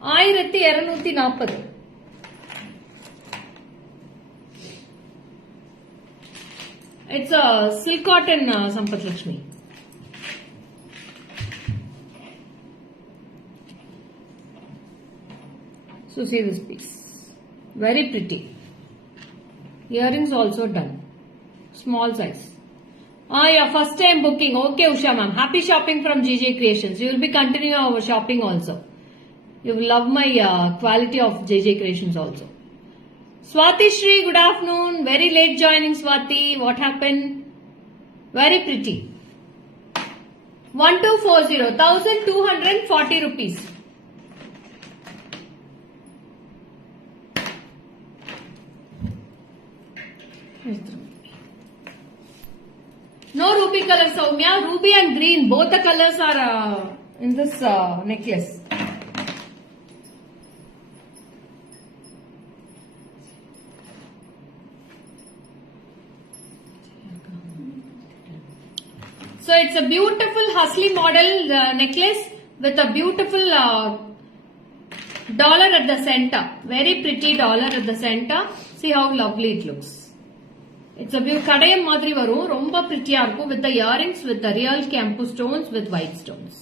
1240. It's a silk cotton, Sampath Lakshmi. So see this piece. Very pretty. Earrings also done. Small size. Yeah, first time booking. Okay, Usha ma'am. Happy shopping from GJ Creations. You will be continuing our shopping also. You will love my quality of JJ Creations also. Swati Shri, good afternoon. Very late joining, Swati. What happened? Very pretty. 1240. 1240 rupees. No ruby color, Soumya. Ruby and green, both the colors are in this necklace. So it's a beautiful Husly model necklace with a beautiful dollar at the center. Very pretty dollar at the center. See how lovely it looks. It's a beautiful kadayam madri varum. Romba pretty irukku with the earrings with the real Kampu stones with white stones.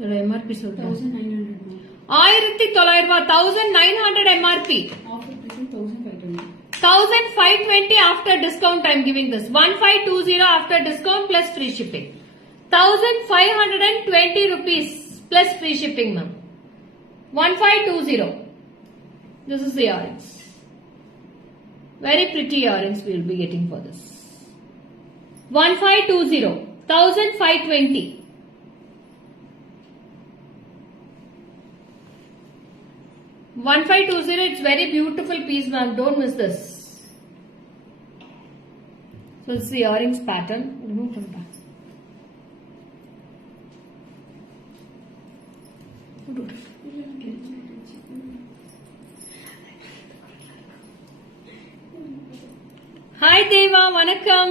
Your MRP solra. 1900. 1900 MRP. After 1500. 1520 after discount I am giving this. 1520 after discount plus free shipping. 1520 rupees plus free shipping ma'am. 1520. This is the earrings. Very pretty earrings we will be getting for this. 1520. 1520. It's very beautiful piece ma'am. Don't miss this. So it's the earrings pattern. Remove from back. Hi Deva, Vanakkam.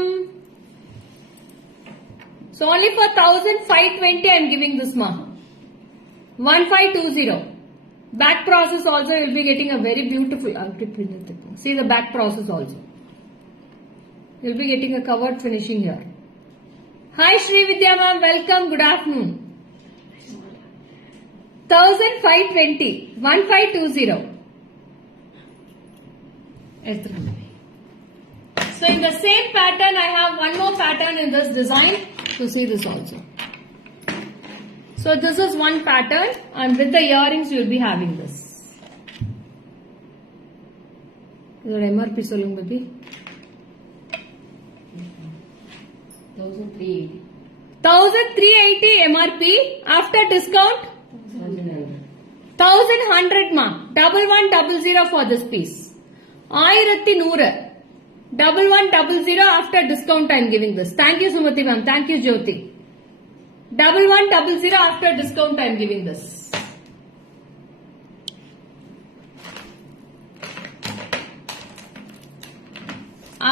So only for 1520 I am giving this ma. 1520. Back process also you will be getting a very beautiful. See the back process also. You will be getting a covered finishing here. Hi Shri Vidya ma'am, welcome. Good afternoon. 1520. 1520. So in the same pattern, I have one more pattern in this design. So see this also. So this is one pattern, and with the earrings you will be having this. Your MRP solunga baby. 1380. 1380 MRP after discount. 1100 ma. 1100 for this piece. 1100. 1100 after discount I am giving this. Thank you Sumati ma'am. Thank you Jyoti. 1100 after discount I am giving this.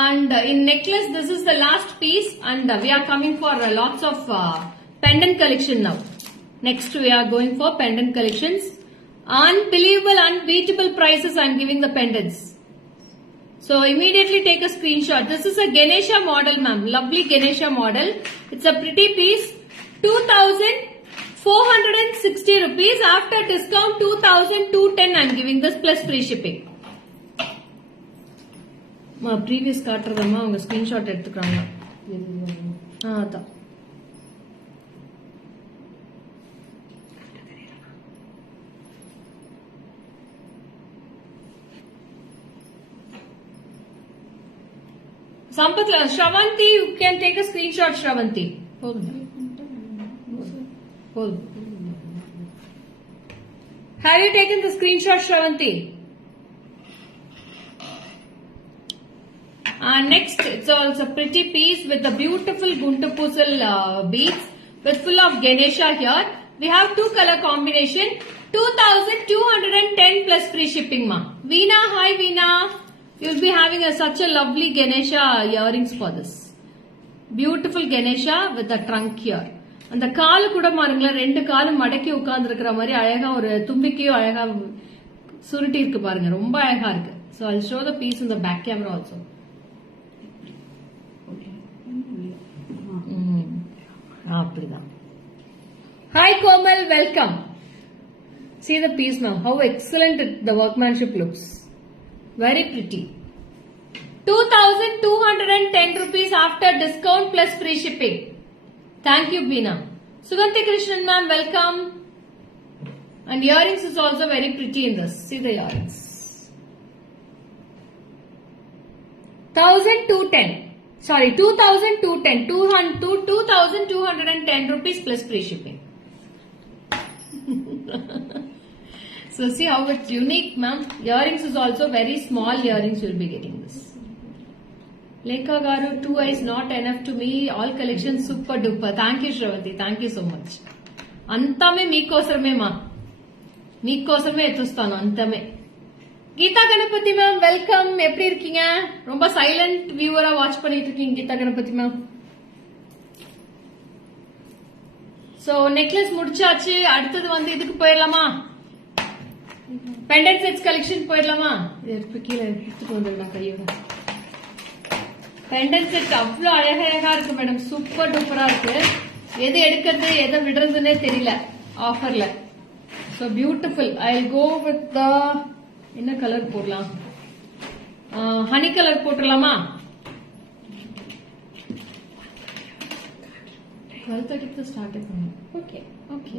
And in necklace, this is the last piece, and we are coming for lots of pendant collection now. Next, we are going for pendant collections. Unbelievable, unbeatable prices I am giving the pendants. So immediately take a screenshot. This is a Ganesha model, ma'am. Lovely Ganesha model. It's a pretty piece. 2,460 rupees. After discount, 2,210 I am giving this plus free shipping. Previous காட்டுறதம்மா அவங்க screenshot எடுத்துக்கிறாங்க. அதான் சம்பத்ல Sravanthi, you can take a screenshot. Sravanthi போதும். Have you taken the screenshot, Shravanti? Next, it's also a pretty piece with a beautiful Guntu Pusal beads with full of Ganesha here. We have two color combination. 2,210 plus free shipping, ma. Veena, hi Veena. You'll be having such a lovely Ganesha earrings for this. Beautiful Ganesha with the trunk here. அந்த காலு கூட பாருங்களேன், ரெண்டு காலும் மடக்கி உட்கார்ந்து இருக்கிற மாதிரி அழகா ஒரு தும்பிக்கையும் அழகா சுருட்டி இருக்கு பாருங்க, ரொம்ப அழகா இருக்கு. So I'll show the piece in the back camera also. அப்படிதான். Hi Komal, welcome. See the piece now, how excellent the workmanship looks. Very pretty. 2,210 rupees after discount plus free shipping. Thank you, Beena. Suganti Krishnan ma'am, welcome. And earrings is also very pretty in this. See the earrings. 1,210. Sorry, 2,210. 2,210 rupees plus free shipping. So see how it's unique, ma'am. Earrings is also very small earrings. You'll be getting this. Lekha Garu, 2 eyes not enough to me. All collections super duper. Thank you, Shravanti. Thank you so much. Antame meekosarame ma. Meekosarame ethustanu antame. Geeta Ganapati ma'am, welcome. Eppadi irkeenga? Romba silent viewer watch பண்ணிட்டு இருக்கீங்க Geeta Ganapati ma'am. So necklace முடிச்சாச்சு. அடுத்தது வந்து இதுக்கு போயிடலாமா? Pendant sets collection போயிடலாமா? இது கீழே எடுத்துட்டு வந்துடலாம் கையோட. Pendant set அவ்வளோ அழகா இருக்கு மேடம், சூப்பர் டூப்பரா இருக்கு. எது எடுக்கிறது எதை விடுறதுன்னே தெரியல ஆஃபர்ல. So beautiful. I'll go with the என்ன கலர் போடலாம்? ஹனி கலர் போட்டுடலாமா? கழுத்தடித்து ஸ்டார்ட் பண்ணுங்க. Okay okay.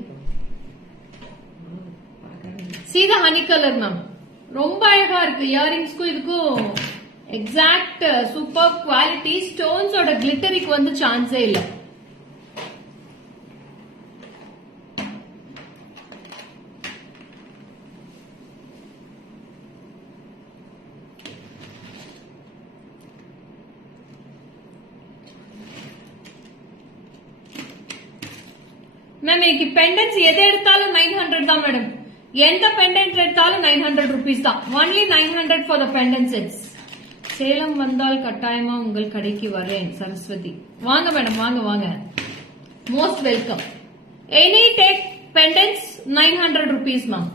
See the honey color ma'am. ரொம்ப அழகா இருக்கு. இயரிங்ஸ்க்கும் இதுக்கும் எக்ஸாக்ட் சூப்பர் குவாலிட்டி. ஸ்டோன்ஸ் ஓட கிளிட்டரிக்கு வந்து சான்ஸே இல்ல. மேம் இன்னைக்கு பெண்டன்ஸ் எதை எடுத்தாலும் 900 தான் மேடம். எந்த பெண்டன்ட் எடுத்தாலும் 900 rupees தான். Only 900 for the pendant sets. Salem வந்தால் கட்டாயமா உங்கள் கடைக்கு வரேன். சரஸ்வதி வாங்க மேடம், வாங்க வாங்க. Most welcome. Antique pendants 900 rupees ma'am.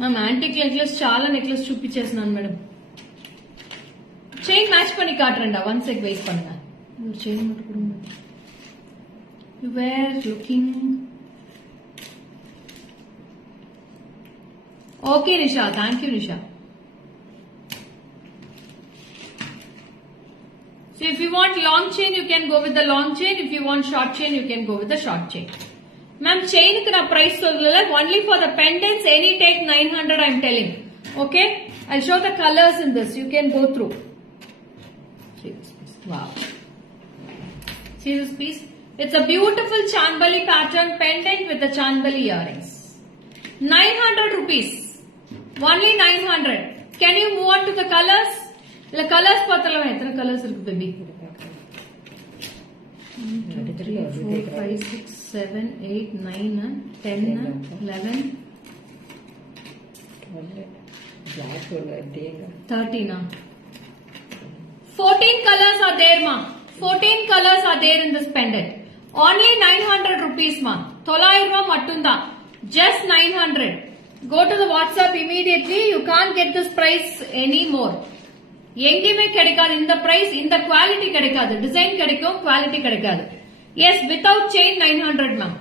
Ma'am antique necklace చాలా நெக்லెస్ చూపించేస్తున్నాను மேடம். செயின் மேட்ச் பண்ணி காட்டுறேன்டா. ஒன் செக் வெயிட் பண்ணுங்க. செயின் மட்டும் கொடுங்க. You were looking. Okay, Nisha. Thank you, Nisha. So, if you want long chain, you can go with the long chain. If you want short chain, you can go with the short chain. Ma'am, chain ku na price sollala. Only for the pendants, any take 900. I'm telling. Okay? I'll show the colors in this. You can go through. See this piece. Wow. See this piece? It's a beautiful Chandbali pattern pendant with the Chandbali earrings. 900 rupees. Only 900. Can you move on to the colors? The colors பார்த்தலாம். எத்தனை colors இருக்கு baby? 3, 4, 5, 6, 7, 8, 9, 10, 11, black one, 13. 14 colors are there, ma. 14 colors are there in this pendant. Only 900 rupees, ma. 900 mattunda. Just 900. Go to the WhatsApp immediately. You can't get this price anymore. எங்கேயுமே கிடைக்காது இந்த பிரைஸ், இந்த குவாலிட்டி கிடைக்காது. டிசைன் கிடைக்கும், quality கிடைக்காது. Yes, without chain 900 ma'am.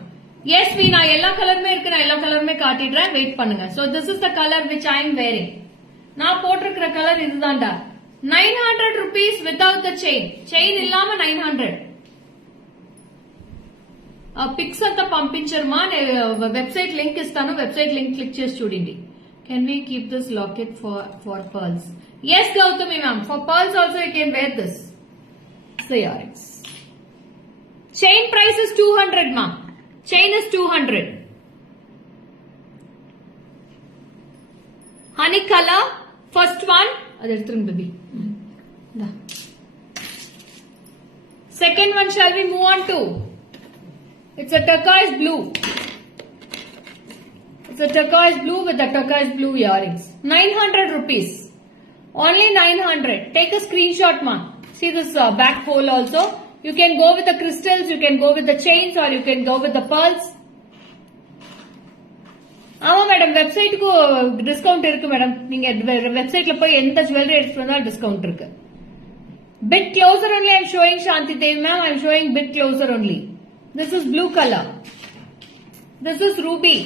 Yes we, நான் எல்லா கலருமே இருக்கு, நான் எல்லா கலருமே காட்டிடுறேன், வெயிட் பண்ணுங்க. So this is the colour which I am wearing. நான் போட்டிருக்கிற கலர் இதுதான்டா. 900 rupees without the chain. Chain illama 900. Pics anta పంపించర్మా. వెబ్సైట్ లింక్ ఇస్తాను, వెబ్సైట్ లింక్ క్లిక్ చేసి చూడండి. Can we keep this locket for pearls? Yes, Gautami ma'am. For pearls also you can wear this. The earrings. Chain price is 200 ma'am. Chain is 200. Honey color, first one. அது எடுத்துருங்க baby. Second one shall we move on to? It's a turquoise blue. It's a turquoise blue with the turquoise blue earrings. 900 rupees. Only 900. Take a screenshot, ma. See this back hole also. You can go with the crystals, you can go with the chains, or you can go with the pearls. ஆமா மேடம், வெப்சைட்டுக்கு டிஸ்கவுண்ட் இருக்கு மேடம். நீங்க வெப்சைட்ல போய் எந்த ஜுவல்லரி எடுத்து வந்தாலும் டிஸ்கவுண்ட் இருக்கு. Bit closer only I am showing, Shanti Devi ma'am. I am showing bit closer only. This is blue color. This is ruby.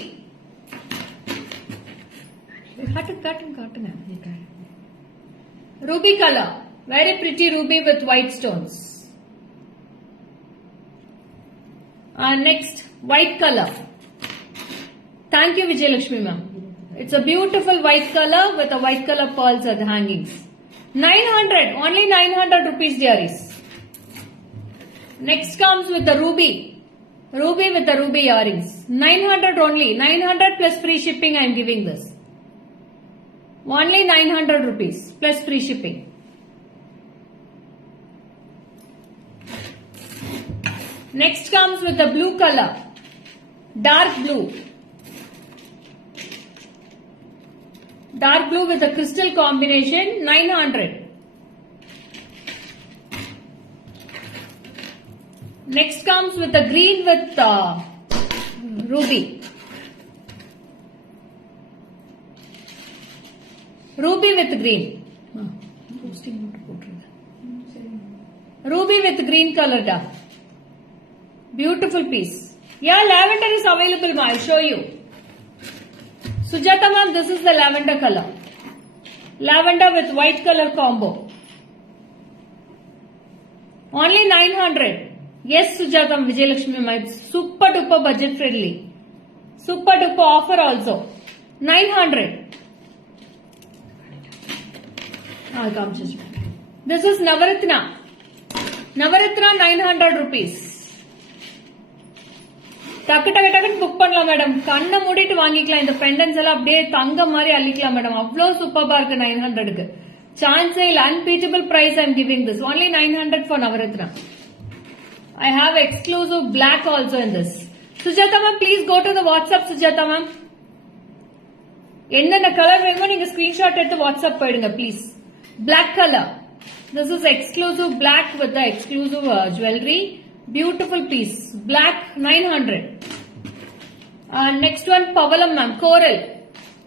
Ruby color. Very pretty ruby with white stones. Next, white color. Thank you, Vijayalakshmi ma'am. It's a beautiful white color with a white color pearls at the hangings. 900. Only 900 rupees, dearies. Next comes with the ruby. Ruby with the ruby earrings. 900 only. 900 plus free shipping I am giving this. Only 900 rupees plus free shipping. Next comes with the blue color. Dark blue. Dark blue with a crystal combination, 900. Next comes with the green with ruby. Ruby with green. Ruby with green color da. Beautiful piece. Yeah, lavender is available, ma. I'll show you. Sujata ma'am, this is the lavender color. Lavender with white color combo. Only 900. Yes, Sujata Vijayalakshmi ma'am, it's super duper budget friendly. Super duper offer also. 900. This is Navaratna. Navaratna 900 rupees. டக்கு டக்கு டக்குன்னு புக் பண்ணலாம் மேடம். கண்ணை மூடிட்டு வாங்கிக்கலாம். இந்த பெண்டன்ஸ் எல்லாம் அப்படியே தங்க மாதிரி அள்ளிக்கலாம் மேடம். அவ்வளவு சூப்பரா இருக்கு 900க்கு. சான்ஸே இல்ல. Unbeatable price I am giving this. Only 900 for Navaratna. I have exclusive black also in this. Sujata ma'am, please go to the WhatsApp, Sujata ma'am. என்னென்ன கலர் வேணுமோ நீங்க ஸ்கிரீன்ஷாட் எடுத்து வாட்ஸ்அப் போயிடுங்க please. Black color. This is exclusive black with the exclusive jewelry. Beautiful piece. Black 900. Next one, Pavalam ma'am. Coral.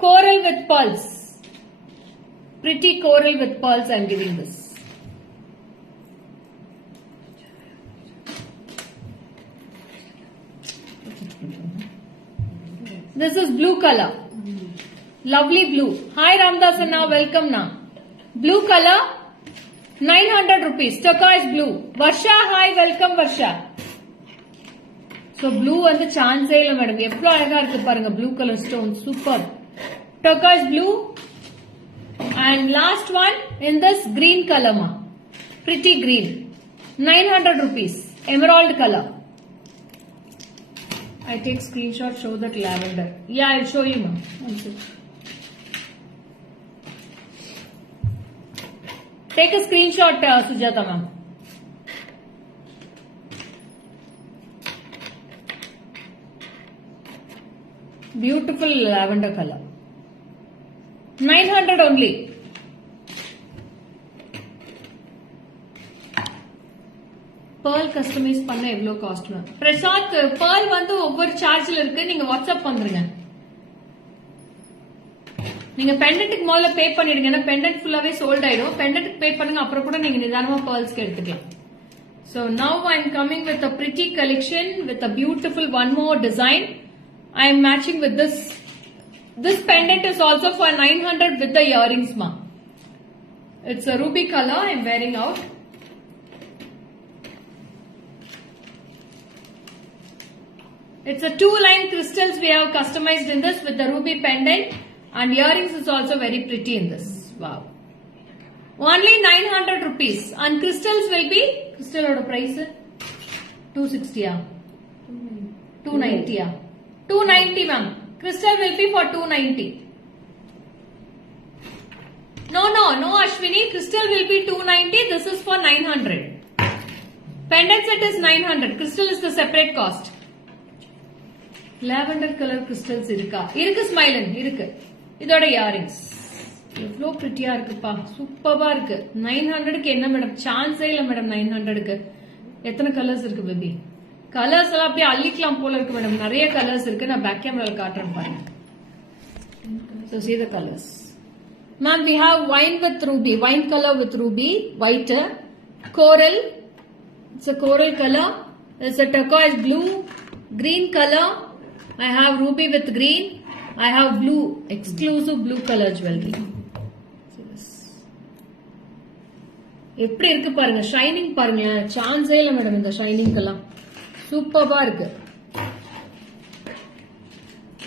Coral with pearls. Pretty coral with pearls I am giving this. This is blue color. Lovely blue. Hi Ramdas and now welcome now. Blue color. 900 rupees. Turquoise blue. Varsha, hi, welcome Varsha. So blue வந்து சான்ஸே இல்ல மேடம். எவ்வளவு அழகா இருக்கு பாருங்க. blue color stone. Super. Turquoise blue. And last one in this green color ma. Pretty green. 900 rupees. Emerald color. I take screenshot, show that lavender. Yeah, I'll show you ma. One second. Take a screenshot, Sujata ma'am. Beautiful lavender color. 900 only. Pearl customize பண்ண எவ்வளவு cost ma'am? Prasad, pearl வந்து ஒவ்வொரு சார்ஜ்ல இருக்கு, நீங்க வாட்ஸ்அப் பண்றீங்க. நீங்க பெண்டன்ட்க்கு முதல்ல பே பண்ணிடுங்க, ஏன்னா பெண்டன்ட் ஃபுல்லாவே சோல்ட் ஆயிடும். பெண்டன்ட்க்கு பே பண்ணுங்க, அப்புறம் கூட நீங்க நிதானமா pearlsக்கு எடுத்துக்கலாம். So now I'm coming with a pretty collection with a beautiful one more design. I'm matching with this. This pendant is also for 900 with the earrings, ma. It's a ruby color I'm wearing out. It's a 2-line crystals we have customized in this with the ruby pendant, and earrings is also very pretty in this. Wow. Only 900 rupees, and crystals will be, crystal oda price 260 ah 290 ah 290 ma'am. Crystal will be for 290. No Ashwini, crystal will be 290, this is for 900. Pendant set is 900, crystal is the separate cost. Lavender color crystals irukka? Irukku Smilan, irukku. இதோட earrings எவ்வளோ பிரிட்டியா இருக்குப்பா, சூப்பரா இருக்கு. 900க்கு என்ன மேடம், சான்ஸே இல்ல மேடம். 900க்கு எத்தனை கலர்ஸ் இருக்கு பேபி? கலர்ஸ் எல்லாம் அப்படியே அள்ளிக்கலாம் போல இருக்கு மேடம். நிறைய கலர்ஸ் இருக்கு, நான் பேக் கேமரால காட்டுறேன் பாருங்க. So see the colors. Ma'am, we have wine with ruby, wine color with ruby, white, coral. It's a coral color. It's a turquoise blue, green color. I have ruby with green. I have blue, exclusive blue color jewelry. எப்படி இருக்கு பாருங்க, ஷைனிங் பாருங்க, சான்ஸே இல்ல மேடம். இந்த ஷைனிங்க்கெல்லாம் சூப்பரா இருக்கு.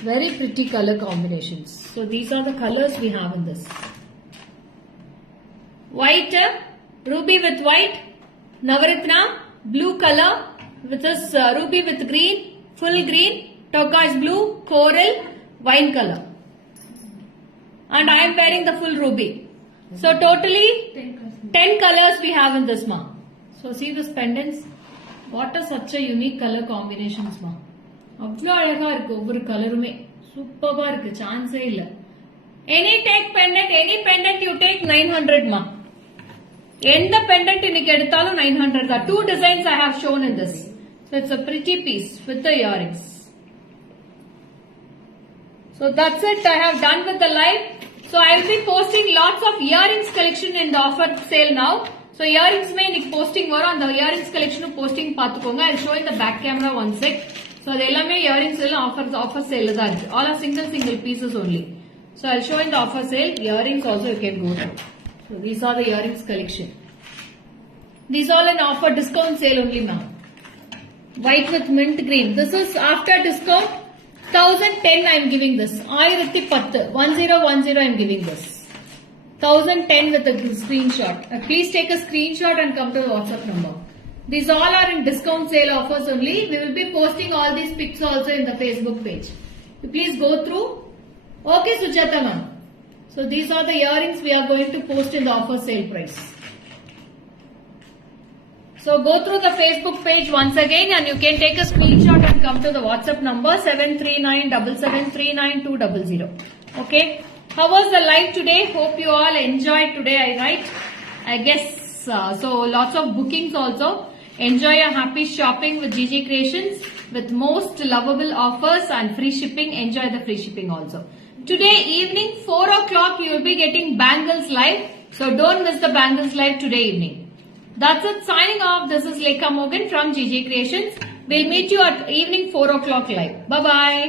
Very pretty color combinations. So these are the colors we have in this. White, ruby with white, Navaratna, blue color with this ruby with green, full green, turquoise blue, coral, wine color. And I am wearing the full ruby. So totally 10 colors we have in this, ma. So see this pendants. What are such a unique color combinations, ma. அவ்வளோ அழகா இருக்கு, ஒவ்வொரு கலருமே சூப்பரா இருக்கு, சான்ஸே இல்ல. Any take pendant, any pendant you take 900, ma. எந்த pendant இன்னைக்கு எடுத்தாலும் 900 தான். 2 designs I have shown in this. So it's a pretty piece with the earrings. So that's it. I have done with the live. So I will be posting lots of earrings collection in the offer sale now. So earrings mein innik posting varum, and the earrings collection posting paathukonga. I will show in the back camera one sec. So adu ellame earrings ella offer sale la irukku. All are single pieces only. So I will show in the offer sale. Earrings also you can go through. So these are the earrings collection. These all in offer discount sale only, ma'am. White with mint green. This is after discount. 1010 I am giving this. 1010 1010 I am giving this. 1010 with a screenshot. Please take a screenshot and come to the WhatsApp number. These all are in discount sale offers only. We will be posting all these pics also in the Facebook page. You please go through. Okay, Sujata ma'am. So these are the earrings we are going to post in the offer sale price. So go through the Facebook page once again, and you can take a screenshot and come to the WhatsApp number 73977399200. Okay. How was the live today? Hope you all enjoyed today, right? I guess so. Lots of bookings also. Enjoy a happy shopping with GG Creations with most lovable offers and free shipping. Enjoy the free shipping also. Today evening 4 o'clock you will be getting bangles live. So don't miss the bangles live today evening. That's it. Signing off. This is Lekha Morgan from GG Creations. We'll meet you at evening 4 o'clock live. Bye bye.